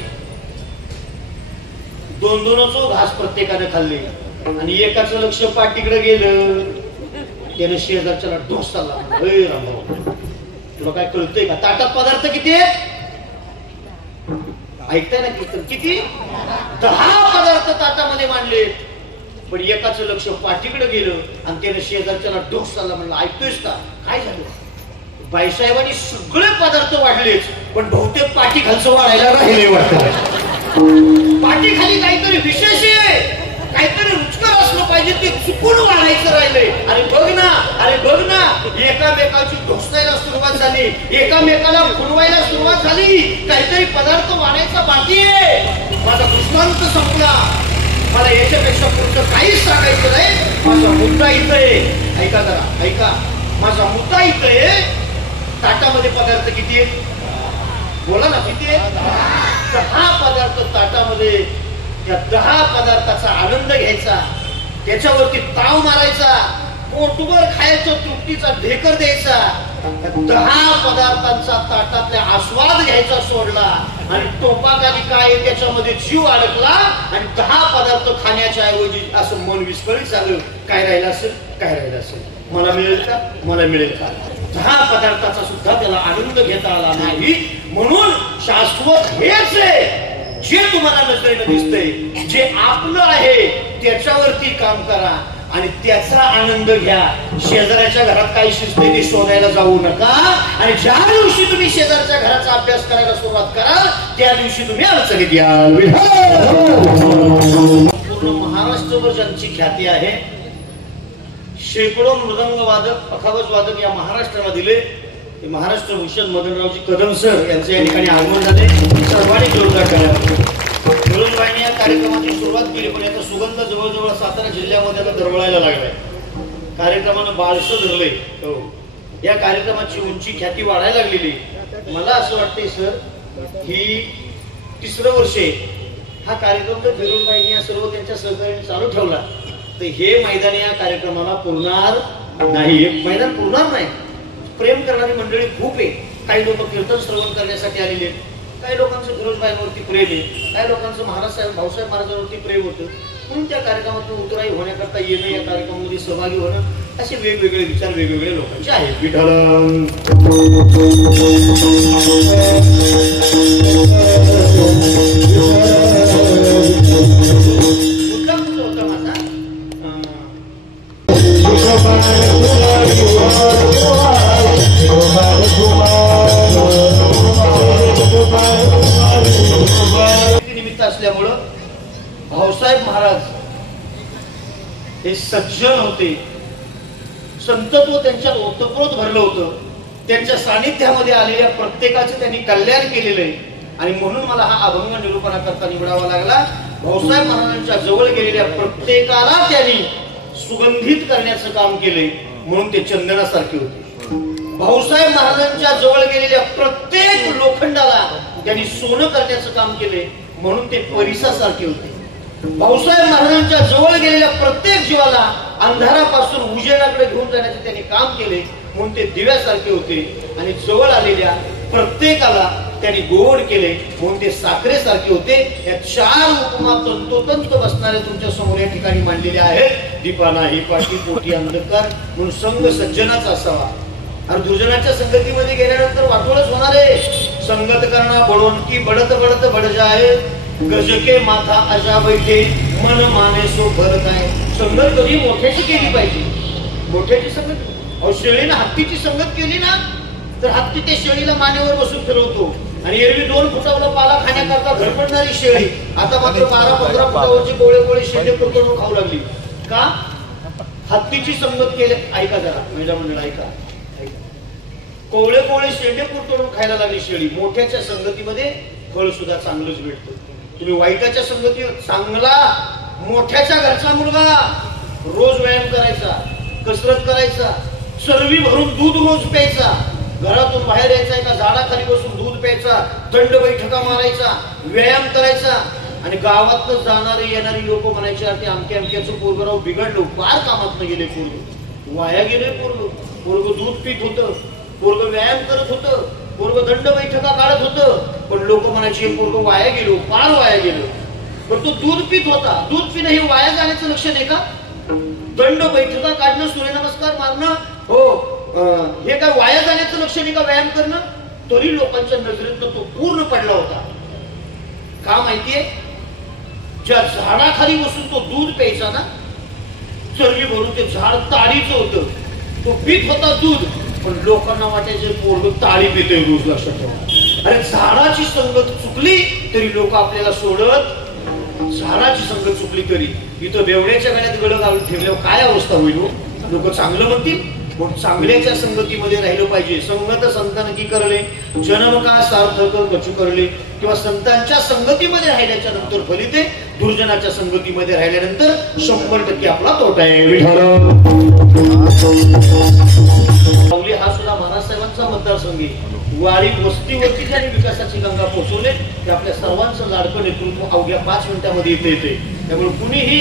2-2 घास प्रत्येकाने खाल्ले आणि एकाचं लक्ष पाठीकडे गेलं. त्यानं शेजारच्याला ढोसा लावला. रामभाऊ, तुला काय कळतंय का? ताटात पदार्थ किती आहेत? ऐकताय ना कीर्तन? किती? 10 पदार्थ ताटामध्ये मांडले. पण एकाचं लक्ष पाठीकडे गेलं आणि त्यानं शेजारच्याला ढोसाला म्हणलं, ऐकतोयस का? काय झालं? बाईसाहेबांनी सगळे पदार्थ वाढलेच, पण बहुतेक पाठी खालचं वाढायला राहिले वाटतं. पाठी खाली काहीतरी विशेष आहे, काहीतरी रुचकर असलं पाहिजे, ते चुकून वाढायचं राहिले. अरे बघ ना, अरे बघ ना, एकामेकाची ढोसायला सुरुवात झाली, एकामेकाला खुलवायला सुरुवात झाली. काहीतरी पदार्थ वाढायचा बाकी आहे. माझा दृष्टांत संपला. मला याच्यापेक्षा पुढचं काहीच सांगायचं नाही. माझा मुद्दा इथं आहे. ऐका जरा, ऐका. माझा मुद्दा इथं आहे. ताटामध्ये पदार्थ किती आहेत? बोला ना किती आहे? 10 पदार्थ ताटामध्ये, त्या 10 पदार्थाचा आनंद घ्यायचा, त्याच्यावरती ताव मारायचा, पोटभर खायचं, तृप्तीचा ढेकर द्यायचा, 10 पदार्थांचा ताटातला आस्वाद घ्यायचा सोडला आणि टोपाखाली काय त्याच्यामध्ये जीव अडकला आणि 10 पदार्थ खाण्याच्या ऐवजी असं मन विस्कळीत झालं. काय राहिलं असेल, काय राहिलं असेल, मला मिळेल का, मला मिळेल का. 10 पदार्थाचा सुद्धा त्याला आनंद घेता आला नाही. म्हणून शाश्वत हेच आहे, जे तुम्हाला नजरेनं दिसतंय, जे आपलं आहे त्याच्यावरती काम करा आणि त्याचा आनंद घ्या. शेजाऱ्याच्या घरात काय शिजते ते शोधायला जाऊ नका. आणि ज्या दिवशी तुम्ही शेजारच्या घराचा अभ्यास करायला सुरुवात कराल त्या दिवशी तुम्ही अडचणीत याल. पूर्ण महाराष्ट्रभर ज्यांची ख्याती आहे, शेकडो मृदंग वादक, अखावज वादक या महाराष्ट्राला दिले. महाराष्ट्र भूषण मदनरावजी कदम सर यांचे या ठिकाणी आगमन झाले. सर्वांनी जोरदार करावे. फिरोजबाईंनी या कार्यक्रमाची सुरुवात केली, पण याचा सुगंध जवळजवळ सातारा जिल्ह्यामध्ये आता दरवळायला लागलाय. कार्यक्रमानं बाळसं धरलंय. हो, या कार्यक्रमाची उंची ख्याती वाढायला लागलेली. मला असं वाटतंय सर, ही 3रं वर्ष हा कार्यक्रम जर फिरोजबाईंनी या सर्व त्यांच्या सहकार्याने चालू ठेवला तर हे मैदान या कार्यक्रमाला पुरणार नाही. हे मैदान पुरणार नाही. प्रेम करणारी मंडळी खूप आहे. काही लोक कीर्तन श्रवण करण्यासाठी आलेले, काही लोकांचं फिरोजबाईंवरती प्रेम आहे, काही लोकांचं भाऊसाहेब महाराजांवरती प्रेम होतं. म्हणून त्या कार्यक्रमातून उतराई होण्याकरता येणं, या कार्यक्रमामध्ये सहभागी होणं, असे वेगवेगळे विचार वेगवेगळ्या लोकांचे आहेत. मुद्दा कुठं होता माझा? निमित्त असल्यामुळं भाऊसाहेब महाराज हे सज्जन होते. संतत्व त्यांच्यात ओतप्रोत भरलं होतं. त्यांच्या सानिध्यामध्ये आलेल्या प्रत्येकाचे त्यांनी कल्याण केलेलं आहे. आणि म्हणून मला हा अभंग निरूपणाकरता निवडावा लागला. भाऊसाहेब महाराजांच्या जवळ गेलेल्या प्रत्येकाला त्यांनी सुगंधित करण्याचं काम केलंय, म्हणून ते चंदनासारखे होते. भाऊसाहेब महाराजांच्या जवळ गेलेल्या प्रत्येक लोखंडाला त्यांनी सोनं करण्याचं काम केले, म्हणून ते परिसासारखे होते. भाऊसाहेब महाराजांच्या जवळ गेलेल्या प्रत्येक जीवाला अंधारापासून उजेडाकडे घेऊन जाण्याचे त्यांनी काम केले, म्हणून ते दिव्यासारखे होते. आणि जवळ आलेल्या प्रत्येकाला त्यांनी गोड केले, म्हणून ते साखरेसारखे होते. या 4 उपमा तंतोतंत बसणाऱ्या तुमच्या समोर या ठिकाणी मांडलेल्या आहेत. दीपा नाही पाठी पोटी अंधकार, म्हणून संग सज्जनाचा असावा. आणि दुर्जनाच्या संगतीमध्ये गेल्यानंतर वाटोळच होणार आहे. संगत करना बडोन की बडत बडत बड जाय, गजके माथा अजा बैठे मन माने सो भरत आहे. संगत कधी मोठ्याची केली पाहिजे. मोठ्याची संगत, अहो शेळीनं हत्तीची संगत केली ना तर हत्ती त्या शेळीला मानेवर बसून फिरवतो. आणि एरवी 2 फुटावला पाला खाण्याकरता धडपडणारी शेळी आता मात्र 12-15 फुटावरची गोळे गोळे शेंडे पकडून खाऊ लागली. का? हत्तीची संगत केली. ऐका जरा महिला मंडळ, ऐका. कोवळे कोवळे शेंडे कुरतडून खायला लागली शेळी. मोठ्याच्या संगतीमध्ये फळ सुद्धा चांगलंच भेटतं. तुम्ही वाईटाच्या संगतीवर, चांगला मोठ्याच्या घरचा मुलगा रोज व्यायाम करायचा, कसरत करायचा, चरबी भरून दूध रोज प्यायचा, घरातून बाहेर यायचा, एका झाडाखाली बसून दूध प्यायचा, दंड बैठका मारायचा, व्यायाम करायचा. आणि गावातनं जाणारी येणारी लोक म्हणायचे, अरे अमक्या अमक्याचं पोरगराव बिघडलं, फार कामातनं गेले, पोरग वाया गेले, पोरग दूध पित होतं, पोरग व्यायाम करत होतं, पोरग दंड बैठका काढत होतं. पण लोक म्हणायचे पोरग वाया गेलो, फार वाया गेलो. पण तो दूध पित होता. दूध पिणं हे वाया जाण्याचं लक्षण आहे का? दंड बैठका काढणं, सूर्यनमस्कार मारणं, हो हे काय वाया जाण्याचं लक्षण आहे का? व्यायाम करणं. तरी लोकांच्या नजरेतनं तो पूर्ण पडला होता. का माहितीये? ज्या झाडाखाली बसून तो दूध प्यायचा ना, चरबी भरून ते झाड ताडीचं होतं, तो पीत होता दूध, पण लोकांना वाटायचे पोरग ताळी पितोय रोज. लक्षात ठेवा. अरे झाडाची संगत चुकली तरी लोक आपल्याला सोडत, झाडाची संगत चुकली तरी. इथं बेवड्याच्या गळ्यात गळ घालून ठेवल्यावर काय अवस्था होईल? लोक चांगलं म्हणतील, पण चांगल्याच्या संगतीमध्ये राहिलं पाहिजे. संगत संतान की करले, जन्म का सार्थक कचू करले. किंवा संतांच्या संगतीमध्ये राहिल्याच्या नंतर फलिते, दुर्जनाच्या संगतीमध्ये राहिल्यानंतर 100% आपला तोटा आहे. हा सुद्धा महाराज साहेबांचा मतदारसंघ प्रसंगी वाडी वस्तीवरती ज्यांनी विकासाची गंगा पोचवले ते आपल्या सर्वांचं लाडकं नेतृत्व अवघ्या 5 मिनिटांमध्ये येते. त्यामुळे कुणीही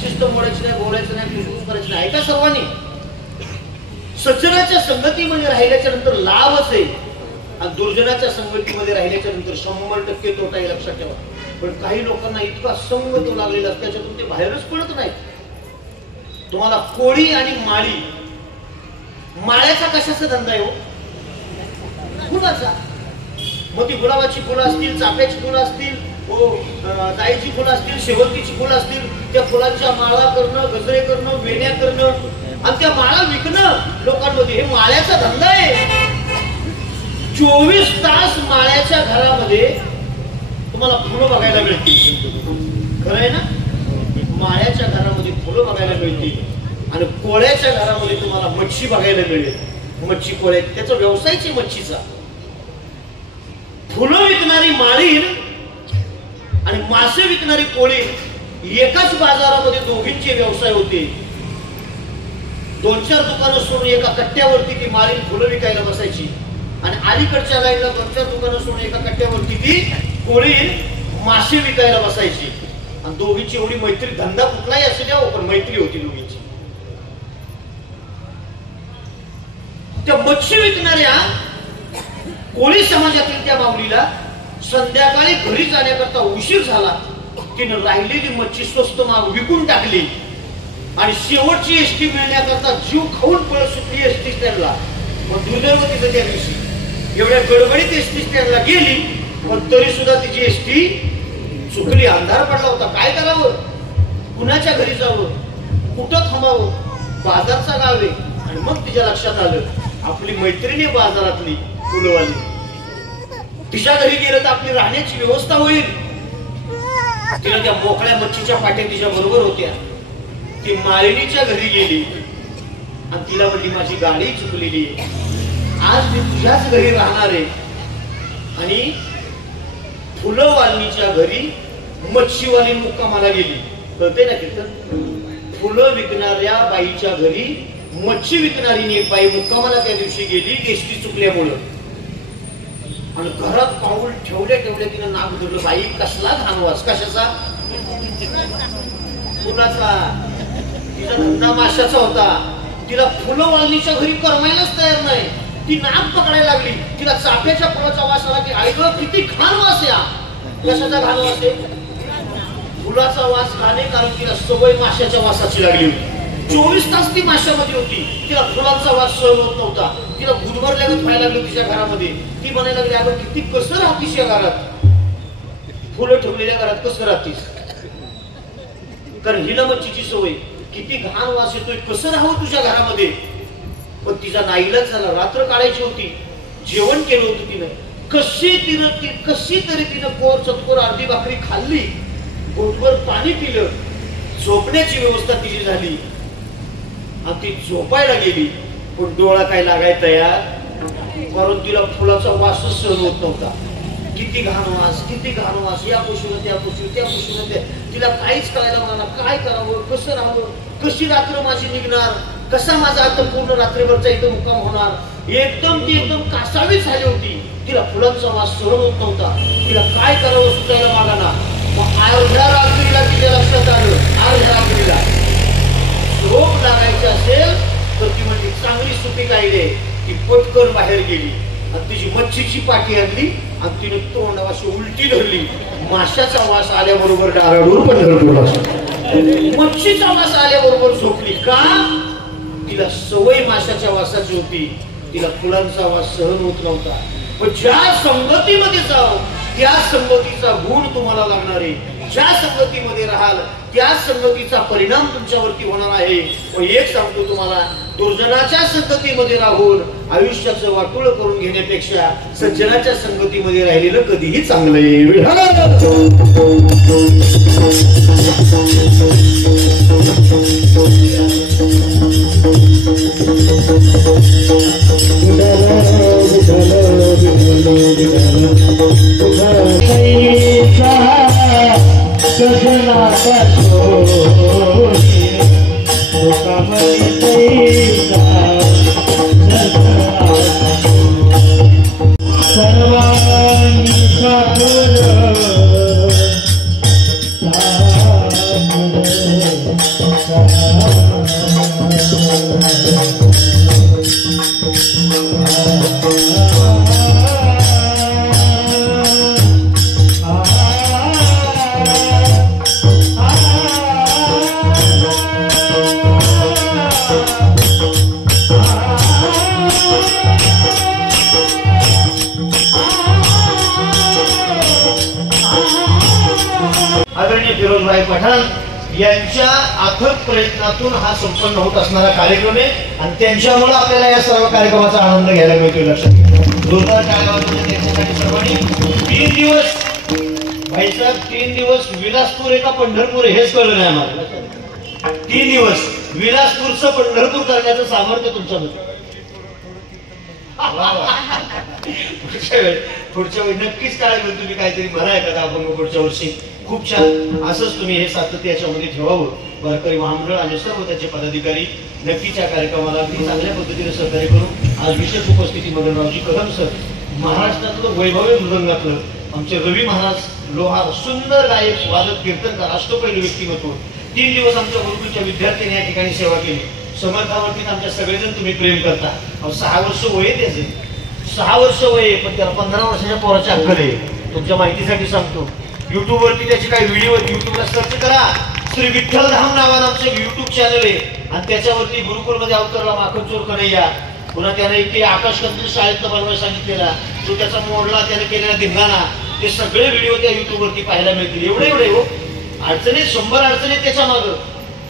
शिस्त मोडायची नाही, बोलायचं नाही, कुसकुस करायची नाही. ऐका सर्वांनी, सज्जनाच्या संगतीमध्ये राहिल्याच्या नंतर लाभच आहे आणि दुर्जनाच्या संगतीमध्ये राहिल्याच्या नंतर 100% तोटा आहे, लक्षात ठेवा. पण काही लोकांना इतका संग तो लागलेला असतो त्याच्यातून ते बाहेरच पडत नाहीत. तुम्हाला कोळी आणि माळी, माळ्याचा कशाचा धंदा आहे हो? फुलाचा. मग ती गुलाबाची फुलं असतील, चाफ्याची फुलं असतील, जाईची फुलं असतील, शेवंतीची फुलं असतील, त्या फुलांच्या माळा करणं, गजरे करणं, वेण्या करणं आणि त्या माळा विकणं लोकांमध्ये, हे माळ्याचा धंदा आहे. 24 तास माळ्याच्या घरामध्ये तुम्हाला फुलं बघायला मिळतील. खरं आहे ना? माळ्याच्या घरामध्ये फुलं बघायला मिळतील आणि कोळ्याच्या घरामध्ये तुम्हाला मच्छी बघायला मिळेल. मच्छी कोळ्या, त्याचा व्यवसायची मच्छीचा. फुलं विकणारी माळी आणि मासे विकणारी कोळी एकाच बाजारामध्ये दोघींचे व्यवसाय होते. 2-4 दुकानं सोडून एका कट्ट्यावरती ती माळी फुलं विकायला बसायची आणि अलीकडच्या लाईनला 2-4 दुकानं सोडून एका कट्ट्यावरती ती कोळी मासे विकायला बसायची. आणि दोघींची एवढी मैत्री, धंदा कुठलाही असू द्या पण मैत्री होती दोघींची. त्या मच्छी विकणाऱ्या कोळी समाजातील त्या माऊलीला संध्याकाळी घरी जाण्याकरता उशीर झाला. तिनं राहिलेली मच्छी स्वस्त माग विकून टाकली आणि शेवटची एसटी मिळण्याकरता जीव खाऊन पळत सुटली एसटी स्टँडला. मग दुर्दैव तिचं त्या दिवशी एवढ्या गडबडीत एसटी स्टँडला गेली पण तरी सुद्धा तिची एसटी चुकली. अंधार पडला होता. काय करावं, कुणाच्या घरी जावं, कुठं थांबावं, बाजारचा गाव आहे. आणि मग तिच्या लक्षात आलं आपली मैत्रिणी बाजारातली फुलवाली, तिच्या घरी गेलं तर आपली राहण्याची व्यवस्था होईल. तिला त्या मोकळ्या मच्छीच्या पाट्या तिच्या बरोबर होत्या. ती माळिनीच्या घरी गेली आणि तिला म्हणली माझी गाडी चुकलेली, आज मी तुझ्याच घरी राहणार आहे. आणि फुलवालीच्या घरी मच्छीवाली मुक्कामाला गेली. कळते ना कीर्तन? फुलं विकणाऱ्या बाईच्या घरी मच्छी विकणारी एक बाई मुक्कामाला त्या दिवशी गेली एसटी चुकल्यामुळं. आणि घरात पाऊल ठेवल्या ठेवल्या तिनं नाक धरलं. बाई कसला घाणवास, कशाचा? कुणाचा? तिचा धंदा माशाचा होता. तिला फुलं वाळणीच्या घरी करमायलाच तयार नाही. ती नाक पकडायला लागली. तिला चाफ्याच्या फुलाचा वास आला की आई ग किती घाण वास या. कशाचा घाण वास आहे? फुलाचा वास घाणे, कारण तिला सवय माशाच्या वासाची लागली होती. 24 तास ती माशामध्ये होती. तिला फुलांचा वास सहन होत नव्हता. तिला गुदमरल्यागत व्हायला लागली तिच्या घरामध्ये. ती म्हणायला लागली अगं किती कसं राहतीस या घरात, फुलं ठेवलेल्या घरात कसं राहतीस? कारण हिला मच्छीची सवय. किती घाण वास येतोय, कसं राहावं तुझ्या घरामध्ये? पण तिचा नाईलाज झाला. रात्र काढायची होती. जेवण केलं होतं तिनं. कशी तरी तिनं कोर चतकोर अर्धी भाकरी खाल्ली, घोटभर पाणी पिलं, झोपण्याची व्यवस्था तिची झाली आणि ती झोपायला गेली. पण डोळा काय लागाय तयार, कारण तिला फुलाचा वासच सहन होत नव्हता. किती घाण वास, किती घाण वास, या कुशीनं त्या कुशीनं त्या कुशीनं त्या. तिला काहीच कळायला मला काय करावं, कसं राहावं, कशी रात्र माझी निघणार, कसा माझा आता पूर्ण रात्रीभरचा इथं मुक्काम होणार. ती एकदम कासावी झाली होती. तिला फुलांचा वास सहन होत नव्हता. तिला काय करावं सुचायला मागाना. मग अर्ध्या रात्रीला तिच्या लक्षात आलं, अर्ध्या रात्रीला झोप लागायची असेल तर ती म्हणजे चांगली सुपीक आयडिया. ती पटकन बाहेर गेली आणि तिची मच्छीची पाठी आणली आणि तिने तोंडावाशी उलटी धरली. माशाचा वास आल्याबरोबर डाराडूर पण धरतो. मच्छीचा वास आल्याबरोबर झोपली. का? तिला सवय माशाच्या वासाची होती. तिला फुलांचा वास सहन होत नव्हता. पण ज्या संगतीमध्ये जाव त्या संगतीचा गुण तुम्हाला लागणार आहे. ज्या संगतीमध्ये राहाल त्या संगतीचा परिणाम तुमच्यावरती होणार आहे. व एक सांगतो तुम्हाला, दुर्जनाच्या संगतीमध्ये राहून आयुष्याचं वाटोळ करून घेण्यापेक्षा सज्जनाच्या संगतीमध्ये राहिलेलं कधीही चांगलं आहे. आदरणीय फिरोजभाई पठाण यांच्या अथक प्रयत्नातून हा संपन्न होत असणारा कार्यक्रम आहे आणि त्यांच्यामुळे आपल्याला या सर्व कार्यक्रमाचा आनंद घ्यायला मिळतोय. लक्षात जोरदार टाळ्या वाजवून त्यांच्यासाठी सर्वांनी 3 दिवस भाईसाहेब 3 दिवस विलासपूर आहे का पंढरपूर आहे हेच कळलं नाही आम्हाला. 3 दिवस विलासपूरचं पंढरपूर करण्याचं सामर्थ्य तुमच्यामध्ये. पुढच्या वेळी नक्कीच काय तुम्ही काहीतरी म्हणाय का आपण पुढच्या वर्षी. खूप छान. असंच तुम्ही हे सातत्य याच्यामध्ये ठेवावं. वारकरी महामंडळ आणि सर्व त्याचे पदाधिकारी नक्कीच या कार्यक्रमाला अगदी चांगल्या पद्धतीने सहकार्य करून आज विशेष उपस्थिती मदनरावजी कदम सर, महाराष्ट्रातलं वैभवी मृदंगातलं आमचे रवी महाराज लोहार, सुंदर गायक वादक कीर्तनकार, अष्टपैलू व्यक्तिमत्व. 3 दिवस आमच्या गुरुकुलच्या विद्यार्थ्यांनी या ठिकाणी सेवा केली. समर्थावरती आमच्या सगळेजण तुम्ही प्रेम करता. 6 वर्ष वय आहे त्याचे, 6 वर्ष वय आहे, पण त्याला 15 वर्षाच्या पोराची अक्कल आहे. तुमच्या माहितीसाठी सांगतो. युट्यूब वरती त्याची काही व्हिडिओ युट्यूबला सर्च करा. श्री विठ्ठल धाम नावानं आमचं युट्यूब चॅनल आहे आणि त्याच्यावरती गुरुकुलमध्ये अवतरला माखन चोर कन्हैया. पुन्हा त्याने इथे आकाश कंदील शाळेतला बनवायला सांगितलेला, तो त्याचा मोडला, त्याने केलेला धिंगाणा, ते सगळे व्हिडिओ त्या युट्यूब वरती पाहायला मिळतील. एवढे हो अडचणीत 100 अडचणीत त्याच्या मागं.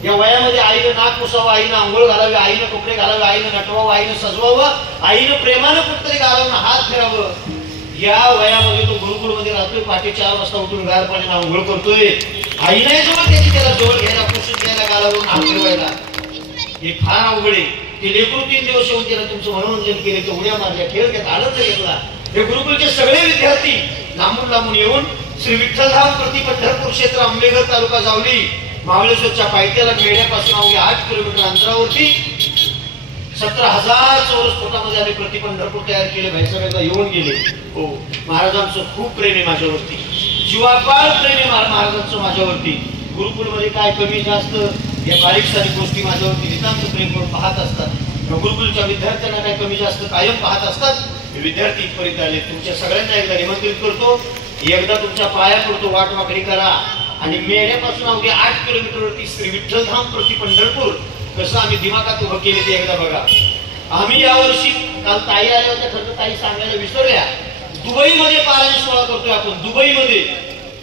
या वयामध्ये आईनं नाक पुसावं, आईनं आंघोळ घालावी, आईनं कपडे घालावे, आईनं नटवावं, आईनं सजवावं, आईनं प्रेमानं कुठतरी गालावून हात फिरावं. या वयामध्ये तो गुरुकुलमध्ये राहतोय. पहाटे 4 वाजता उठून गार पाण्याने आंघोळ करतोय. आई नाही जवळ त्याची, त्याला जवळ घ्यायला, पुसून घ्यायला, गालावरून हात फिरवायला. हे फार अवघड आहे. ते लेकरू 3 दिवस येऊन त्याला तुमचं मनोरंजन केले, ते उड्या मारल्या, खेळ घेतला, आनंद घेतला. हे गुरुकुलचे सगळे विद्यार्थी लांबून लांबून येऊन श्री विठ्ठलधाम प्रति पंढरपूर क्षेत्र, आंबेघर तालुका, जावली, महाबळेश्वरच्या पायथ्याला मेढ्यापासून अवघी 8 किलोमीटर अंतरावरती 17,000 चौरस फुटामध्ये आम्ही प्रति पंढरपूर तयार केले. भाईसाहेबांना येऊन गेले. हो, महाराजांचं खूप प्रेम आहे माझ्यावरती, जीवापाड प्रेम आहे महाराजांचं माझ्यावरती. गुरुकुलमध्ये काय कमी जास्त या बारीक सारीक गोष्टी माझ्यावरती नितांत प्रेम करून पाहत असतात. गुरुकुलच्या विद्यार्थ्यांना काय कमी जास्त कायम पाहत असतात. हे विद्यार्थी इथपर्यंत आले. तुमच्या सगळ्यांना एकदा निमंत्रित करतो, एकदा तुमच्या पाया पडतो, वाटवाकडी करा आणि मेढ्यापासून अवघे 8 किलोमीटरवरती श्री विठ्ठलधाम प्रति पंढरपूर कसं आम्ही दिमागात उभं केले ते एकदा बघा. आम्ही यावर्षी काल ताई आल्या होत्या, खरं ताई सांगायला विसरल्या, दुबईमध्ये पारायण सोहळा करतोय आपण. दुबईमध्ये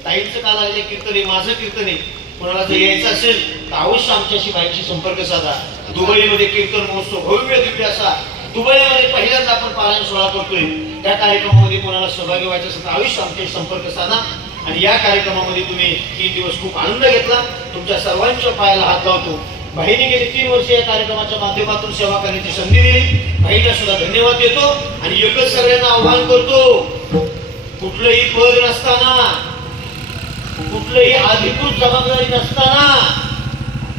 ताईंचं काल आलेलं कीर्तन आहे, माझं कीर्तन आहे. कोणाला जर यायचं असेल तर अवश्य आमच्याशी बाईकशी संपर्क साधा. दुबईमध्ये कीर्तन महोत्सव भव्य दिव्य असा दुबईमध्ये पहिल्यांदा आपण पारायण सोहळा करतोय. त्या कार्यक्रमामध्ये कोणाला सहभागी व्हायचं असेल तर अवश्य आमच्याशी संपर्क साधा. आणि या कार्यक्रमामध्ये तुम्ही 3 दिवस खूप आनंद घेतला. तुमच्या सर्वांच्या पायाला हात लावतो. भाईने गेली 3 वर्ष या कार्यक्रमाच्या माध्यमातून सेवा करण्याची संधी दिली. भाईला सुद्धा धन्यवाद देतो आणि एकच सगळ्यांना आव्हान करतो, कुठलंही पद नसताना, कुठलंही अधिकृत जबाबदारी नसताना,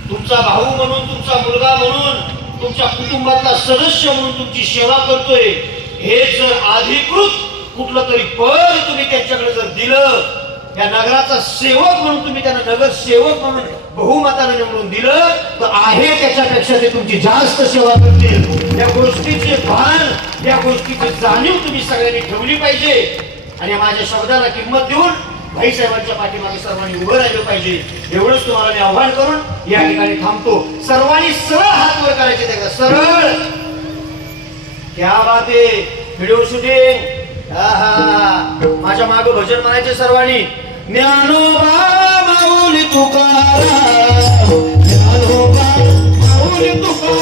तुमचा भाऊ म्हणून, तुमचा मुलगा म्हणून, तुमच्या कुटुंबातला सदस्य म्हणून तुमची सेवा करतोय. हे जर अधिकृत कुठलं तरी पद तुम्ही त्यांच्याकडे जर दिलं, या नगराचा सेवक म्हणून तुम्ही त्यांना नगरसेवक म्हणून बहुमताने निवडून दिलं, तर आहे त्याच्यापेक्षा ते तुमची जास्त सेवा करतील. या गोष्टीचे भान, या गोष्टीची जाणीव तुम्ही सगळ्यांनी ठेवली पाहिजे. आणि माझ्या शब्दाला किंमत देऊन भाईसाहेबांच्या पाठीमागे सर्वांनी उभं राहिलं पाहिजे. एवढंच तुम्हाला मी आव्हान करून या ठिकाणी थांबतो. सर्वांनी सरळ हात वर करायचे, त्याला सरळ. क्या बात आहे. Video shooting. माझ्या मागे भजन म्हणायचे सर्वांनी. ज्ञानोबा माऊली तुकाराम, ज्ञानोबा माऊली तुकाराम,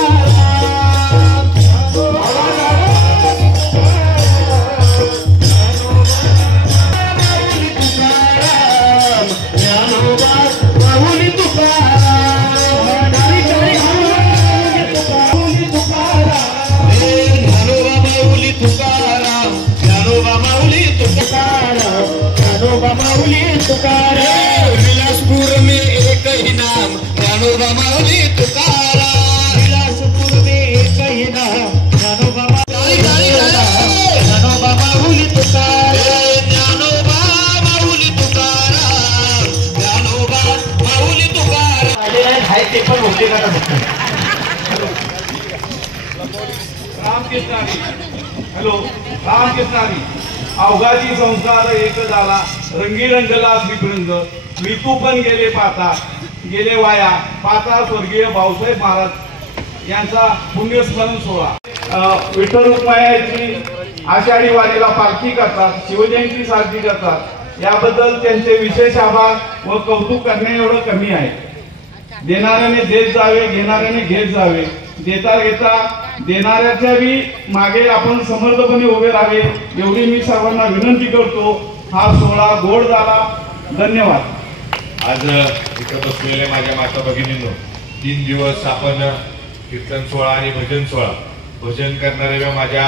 विलासपुर में एक ही नाम, ज्ञानोबा माऊली तुकाराम. रामकृष्णारी हॅलो रामकृष्णारी अवघाची संसार एक झाला रंगी रंगला श्रीरंग ऋतू पण गेले पाता गेले वाया पाता स्वर्गीय भाऊसाहेब महाराज यांचा पुण्यस्मरण सोहळा विठ्ठल रुक्मायाची आषाढी वारीला पालखी करतात शिवजयंती साजरी करतात याबद्दल त्यांचे विशेष आभार व कौतुक करणे एवढं कमी आहे. देणाऱ्याने देत जावे घेणाऱ्याने घेत जावे देता घेता देणाऱ्याच्या बी मागे आपण समर्थपणे उभे राहावे एवढी मी सर्वांना विनंती करतो. हा सोहळा गोड झाला. धन्यवाद. आज इथं बसलेल्या माझ्या माता भगिनींनो 3 दिवस आपण कीर्तन सोहळा आणि भजन सोहळा भजन करणाऱ्या माझ्या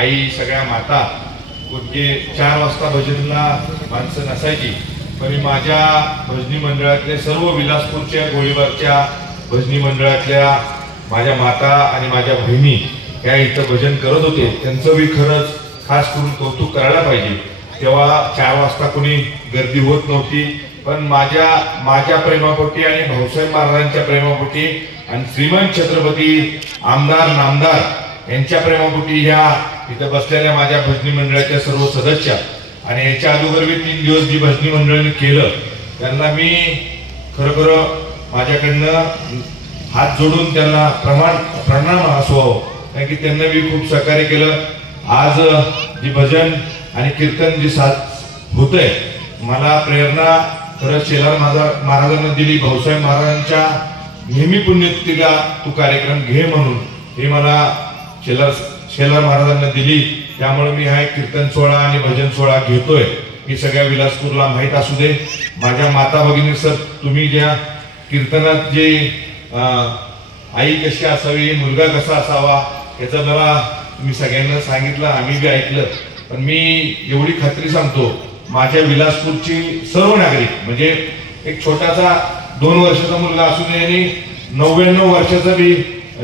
आई सगळ्या माता कोणते 4 वाजता भजनला माणसं नसायची पण माझ्या भजनी मंडळातले सर्व विलासपूरच्या गोळीबारच्या भजनी मंडळातल्या माझ्या माता आणि माझ्या बहिणी या इथं भजन करत होते. त्यांचं बी खरंच खास करून कौतुक करायला पाहिजे. तेव्हा 4 वाजता कोणी गर्दी होत नव्हती पण माझ्या प्रेमापोटी आणि भाऊसाहेब महाराजांच्या प्रेमापोटी आणि श्रीमंत छत्रपती आमदार नामदार यांच्या प्रेमापोटी ह्या इथं बसलेल्या माझ्या भजनी मंडळाच्या सर्व सदस्य आणि याच्या अगोदर 3 दिवस जी भजनी मंडळाने केलं त्यांना मी खरोखर माझ्याकडनं हात जोडून त्यांना प्रणाम असवावं कारण की त्यांना मी खूप सहकार्य केलं. आज जी भजन आणि कीर्तन जी होतंय मला प्रेरणा खरंच शेलार महाराजांना दिली. भाऊसाहेब महाराजांच्या नेहमी पुण्यतिथीला तू कार्यक्रम घे म्हणून हे मला शेलार महाराजांना दिली. त्यामुळे मी हा कीर्तन सोहळा आणि भजन सोहळा घेतोय. मी सगळ्या विलासपूरला माहीत असू दे. माझ्या माता भगिनी सर तुम्ही ज्या कीर्तनात जे आई कशी असावी मुलगा कसा असावा याचं मला तुम्ही सगळ्यांना सांगितलं आम्ही बी ऐकलं. पण मी एवढी खात्री सांगतो माझ्या विलासपूरची सर्व नागरिक म्हणजे एक छोटासा 2 वर्षाचा मुलगा असू दे आणि 99 वर्षाचा बी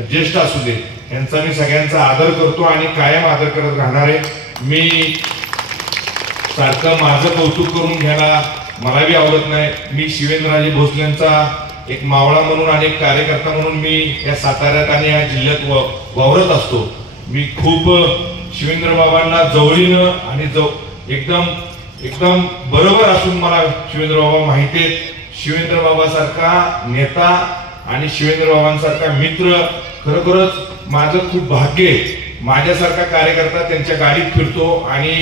ज्येष्ठ असू दे यांचा मी सगळ्यांचा आदर करतो आणि कायम आदर करत राहणार आहे. मी सारखं माझं कौतुक करून घ्यायला मला बी आवडत नाही. मी शिवेंद्रराजे भोसलेंचा एक मावळा म्हणून आणि एक कार्यकर्ता म्हणून मी या साताऱ्यात आणि या जिल्ह्यात वावरत असतो. मी खूप शिवेंद्र बाबांना जवळीनं आणि एकदम बरोबर असून मला शिवेंद्र बाबा माहिती आहेत. शिवेंद्र बाबासारखा नेता आणि शिवेंद्र बाबांसारखा मित्र खरोखरच माझं खूप भाग्य आहे. माझ्यासारखा कार्यकर्ता त्यांच्या गाडीत फिरतो आणि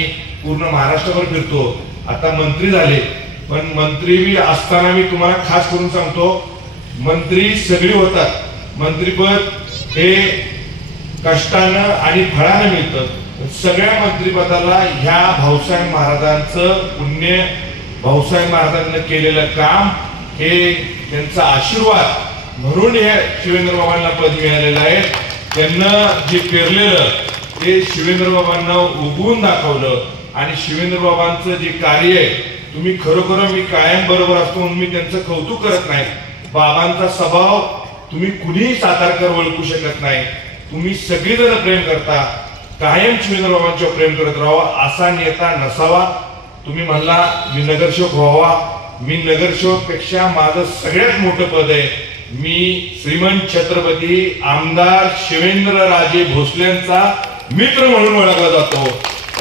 पूर्ण महाराष्ट्रभर फिरतो. आता मंत्री झाले पण मंत्री बी असताना मी तुम्हाला खास करून सांगतो मंत्री सगळी होतात. मंत्रीपद हे कष्टानं आणि फळानं मिळतं. सगळ्या मंत्रिपदाला ह्या भाऊसाहेब महाराजांचं पुण्य भाऊसाहेब महाराजांनी केलेलं काम हे त्यांचा आशीर्वाद म्हणून हे शिवेंद्र बाबांना पद मिळालेलं आहे. त्यांना जे पेरलेलं ते शिवेंद्र बाबांना उगवून दाखवलं आणि शिवेंद्र बाबांचं जे कार्य आहे तुम्ही खरोखर मी कायम बरोबर असतो म्हणून मी त्यांचं कौतुक करत नाही. बाबांचा स्वभाव तुम्ही कुणीही सातारकर ओळखू शकत नाही. तुम्ही सगळीजण प्रेम करता कायम शिवेंद्र बाबांच्यावर प्रेम करत राहावा असा नेता नसावा. तुम्ही म्हणला मी नगरसेवक व्हावा. मी नगरसेवक पेक्षा माझं सगळ्यात मोठं पद आहे. मी श्रीमंत छत्रपती आमदार शिवेंद्रराजे भोसलेंचा मित्र म्हणून ओळखला जातो.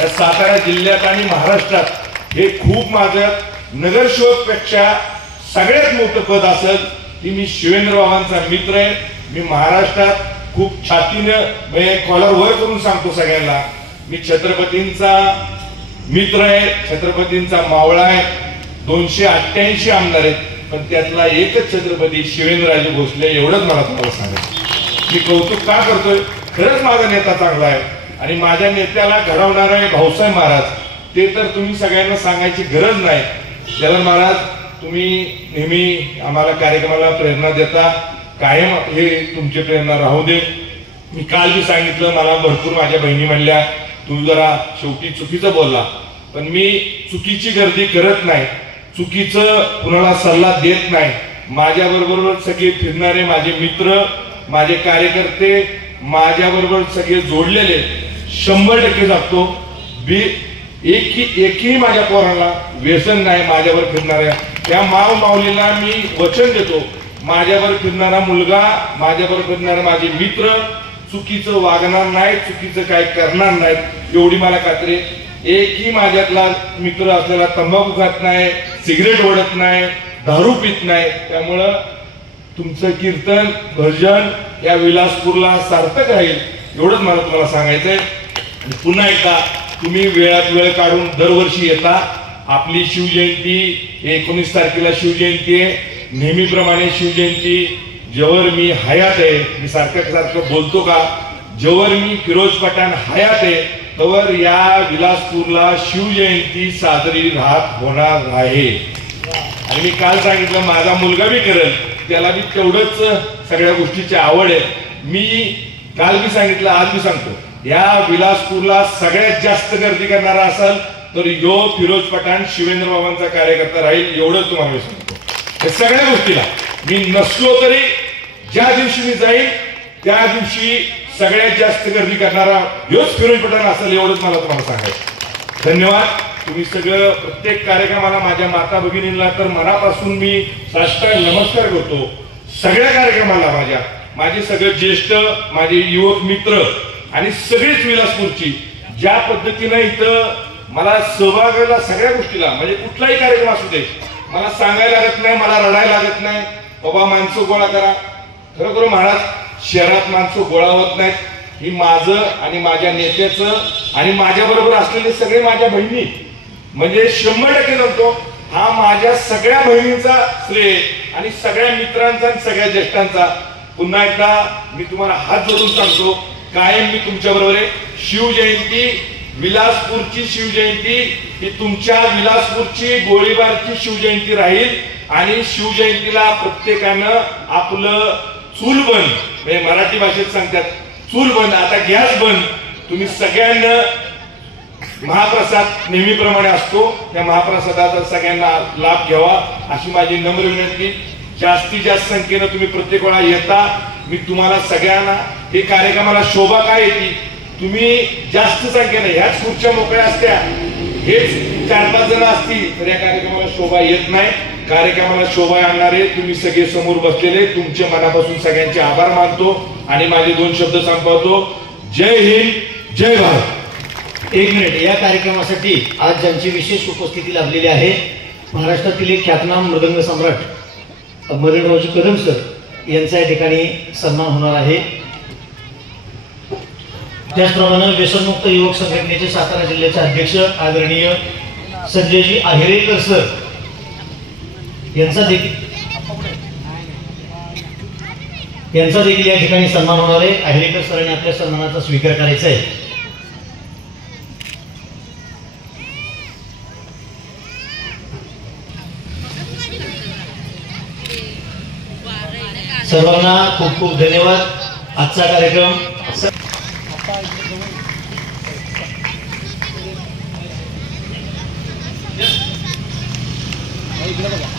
या सातारा जिल्ह्यात आणि महाराष्ट्रात हे खूप माझं नगरसेवक पेक्षा सगळ्यात मोठं पद असेल की मी शिवेंद्र बाबांचा मित्र आहे. मी महाराष्ट्रात खूप छातीनं कॉलर वर करून सांगतो सगळ्यांना मी छत्रपतींचा मित्र आहे. छत्रपतींचा मावळा आहे. 288 आमदार आहेत पण त्यातला एकच छत्रपती शिवेंद्रराजे भोसले एवढंच मला तुम्हाला सांगायचं. मी कौतुक का करतोय खरंच माझा नेता चांगला आहे आणि माझ्या नेत्याला घडवणार आहे भाऊसाहेब महाराज. ते तर तुम्ही सगळ्यांना सांगायची गरज नाही. जलन महाराज तुम्ही नेहमी आम्हाला कार्यक्रमाला प्रेरणा देता. कायम हे तुमची प्रेरणा राहू दे. मी काल बी सांगितलं मला भरपूर माझ्या बहिणी म्हणल्या तू जरा शेवटी चुकीचं बोलला पण मी चुकीची गर्दी करत नाही. चुकीचं कुणाला सल्ला देत नाही. माझ्या बरोबर सगळे फिरणारे माझे मित्र माझे कार्यकर्ते माझ्या बरोबर सगळे जोडलेले 100% सांगतो. एकही माझ्या पोराला व्यसन नाही. माझ्यावर फिरणाऱ्या त्या माऊलीला मी वचन देतो माझ्यावर फिरणारा मुलगा माझ्यावर फिरणारे माझे मित्र चुकीचं वागणार नाही, चुकीचं काय करणार नाहीत एवढी मला खात्री आहे. एकही माझ्यातला मित्र असलेला तंबाखू खात नाही, सिगरेट ओढत नाही, दारू पित नाही. त्यामुळं तुमचं कीर्तन भजन या विलासपूरला सार्थक राहील एवढंच मला तुम्हाला सांगायचंय. पुन्हा एकदा तुम्ही वेळात वेळ काढून दरवर्षी येता. आपली शिवजयंती 19 तारखेला शिवजयंती आहे. नेहमीप्रमाणे शिवजयंती जेव्हा मी हयात आहे, मी सारखं बोलतो का, जेव्हा मी फिरोज पठाण हयात आहे तवर या विलासपूरला शिवजयंती साजरी होणार आहे. आणि मी काल सांगितलं माझा मुलगा बी करेल, त्याला बी तेवढंच सगळ्या गोष्टीची आवड आहे. मी काल बी सांगितलं, आज बी सांगतो, या विलासपूरला सगळ्यात जास्त गर्दी करणारा असेल तर यो फिरोज पठाण शिवेंद्र बाबांचा कार्यकर्ता राहील एवढंच तुम्हाला मी सांगतो. हे सगळ्या गोष्टीला मी नसलो तरी ज्या दिवशी मी जाईल त्या दिवशी सगळ्यात जास्त गर्दी करणारा योच फिरोज पठाण असेल एवढंच मला तुम्हाला सांगायचं. धन्यवाद. तुम्ही सगळं प्रत्येक कार्यक्रमाला माझ्या माता भगिनींना तर मनापासून मी साष्टांग नमस्कार करतो. सगळ्या कार्यक्रमाला माझे सगळे ज्येष्ठ, माझे युवक मित्र आणि सगळेच विलासपूरची ज्या पद्धतीने इथं मला सहभागाला सगळ्या गोष्टीला म्हणजे कुठलाही कार्यक्रम असू दे मला सांगायला लागत नाही, मला रडायला लागत नाही. बाबा माणसं गोळा करा. खरोखर महाराज शहरात माणसं गोळा होत नाहीत. ही माझं आणि माझ्या नेत्याचं आणि माझ्या बरोबर असलेले सगळे माझ्या बहिणी म्हणजे 100% सांगतो हा माझ्या सगळ्या बहिणींचा श्रेय आणि सगळ्या मित्रांचा आणि सगळ्या ज्येष्ठांचा. पुन्हा एकदा मी तुम्हाला हात जोडून सांगतो, कायम मी तुमच्या बरोबर आहे. शिवजयंती, विलासपूरची शिवजयंती ही तुमच्या विलासपूरची गोळीबारची शिवजयंती राहील. आणि शिवजयंतीला प्रत्येकानं आपलं चूल बंद, म्हणजे मराठी भाषेत सांगतात चूल बंद, आता गॅस बंद, तुम्ही सगळ्यांना महाप्रसाद नेहमीप्रमाणे असतो त्या महाप्रसादाचा सगळ्यांना लाभ घ्यावा अशी माझी नम्र विनंती. जास्तीत जास्त संख्येनं तुम्ही प्रत्येक वेळा येता. मी तुम्हाला सगळ्यांना हे कार्यक्रमाला शोभा काय येते, तुम्ही जास्त संख्येनं ह्याच खुर्च्या मोकळ्या असत्या, हेच 4-5 जण असतील तर या कार्यक्रमाला शोभा येत नाही. कार्यक्रमाला शोभा आणणारे तुम्ही सगळे समोर बसलेले, तुमचे मनापासून सगळ्यांचे आभार मानतो आणि माझे 2 शब्द संपवतो. जय हिंद, जय भारत. 1 मिनिट. या कार्यक्रमासाठी आज ज्यांची विशेष उपस्थिती लाभलेली आहे महाराष्ट्रातील एक ख्यातनाम मृदंग सम्राट मरणरावजी कदम सर यांचा या ठिकाणी सन्मान होणार आहे. त्याचप्रमाणे व्यसनमुक्त युवक संघटनेचे सातारा जिल्ह्याचे अध्यक्ष आदरणीय संजयजी आहेरेकर सर यांचा देखील या ठिकाणी सन्मान होणार आहे. आहेरेकर सरांनी आपल्या सन्मानाचा स्वीकार करायचा आहे. सर्वांना खूप खूप धन्यवाद. आजचा कार्यक्रम इकडे बघा.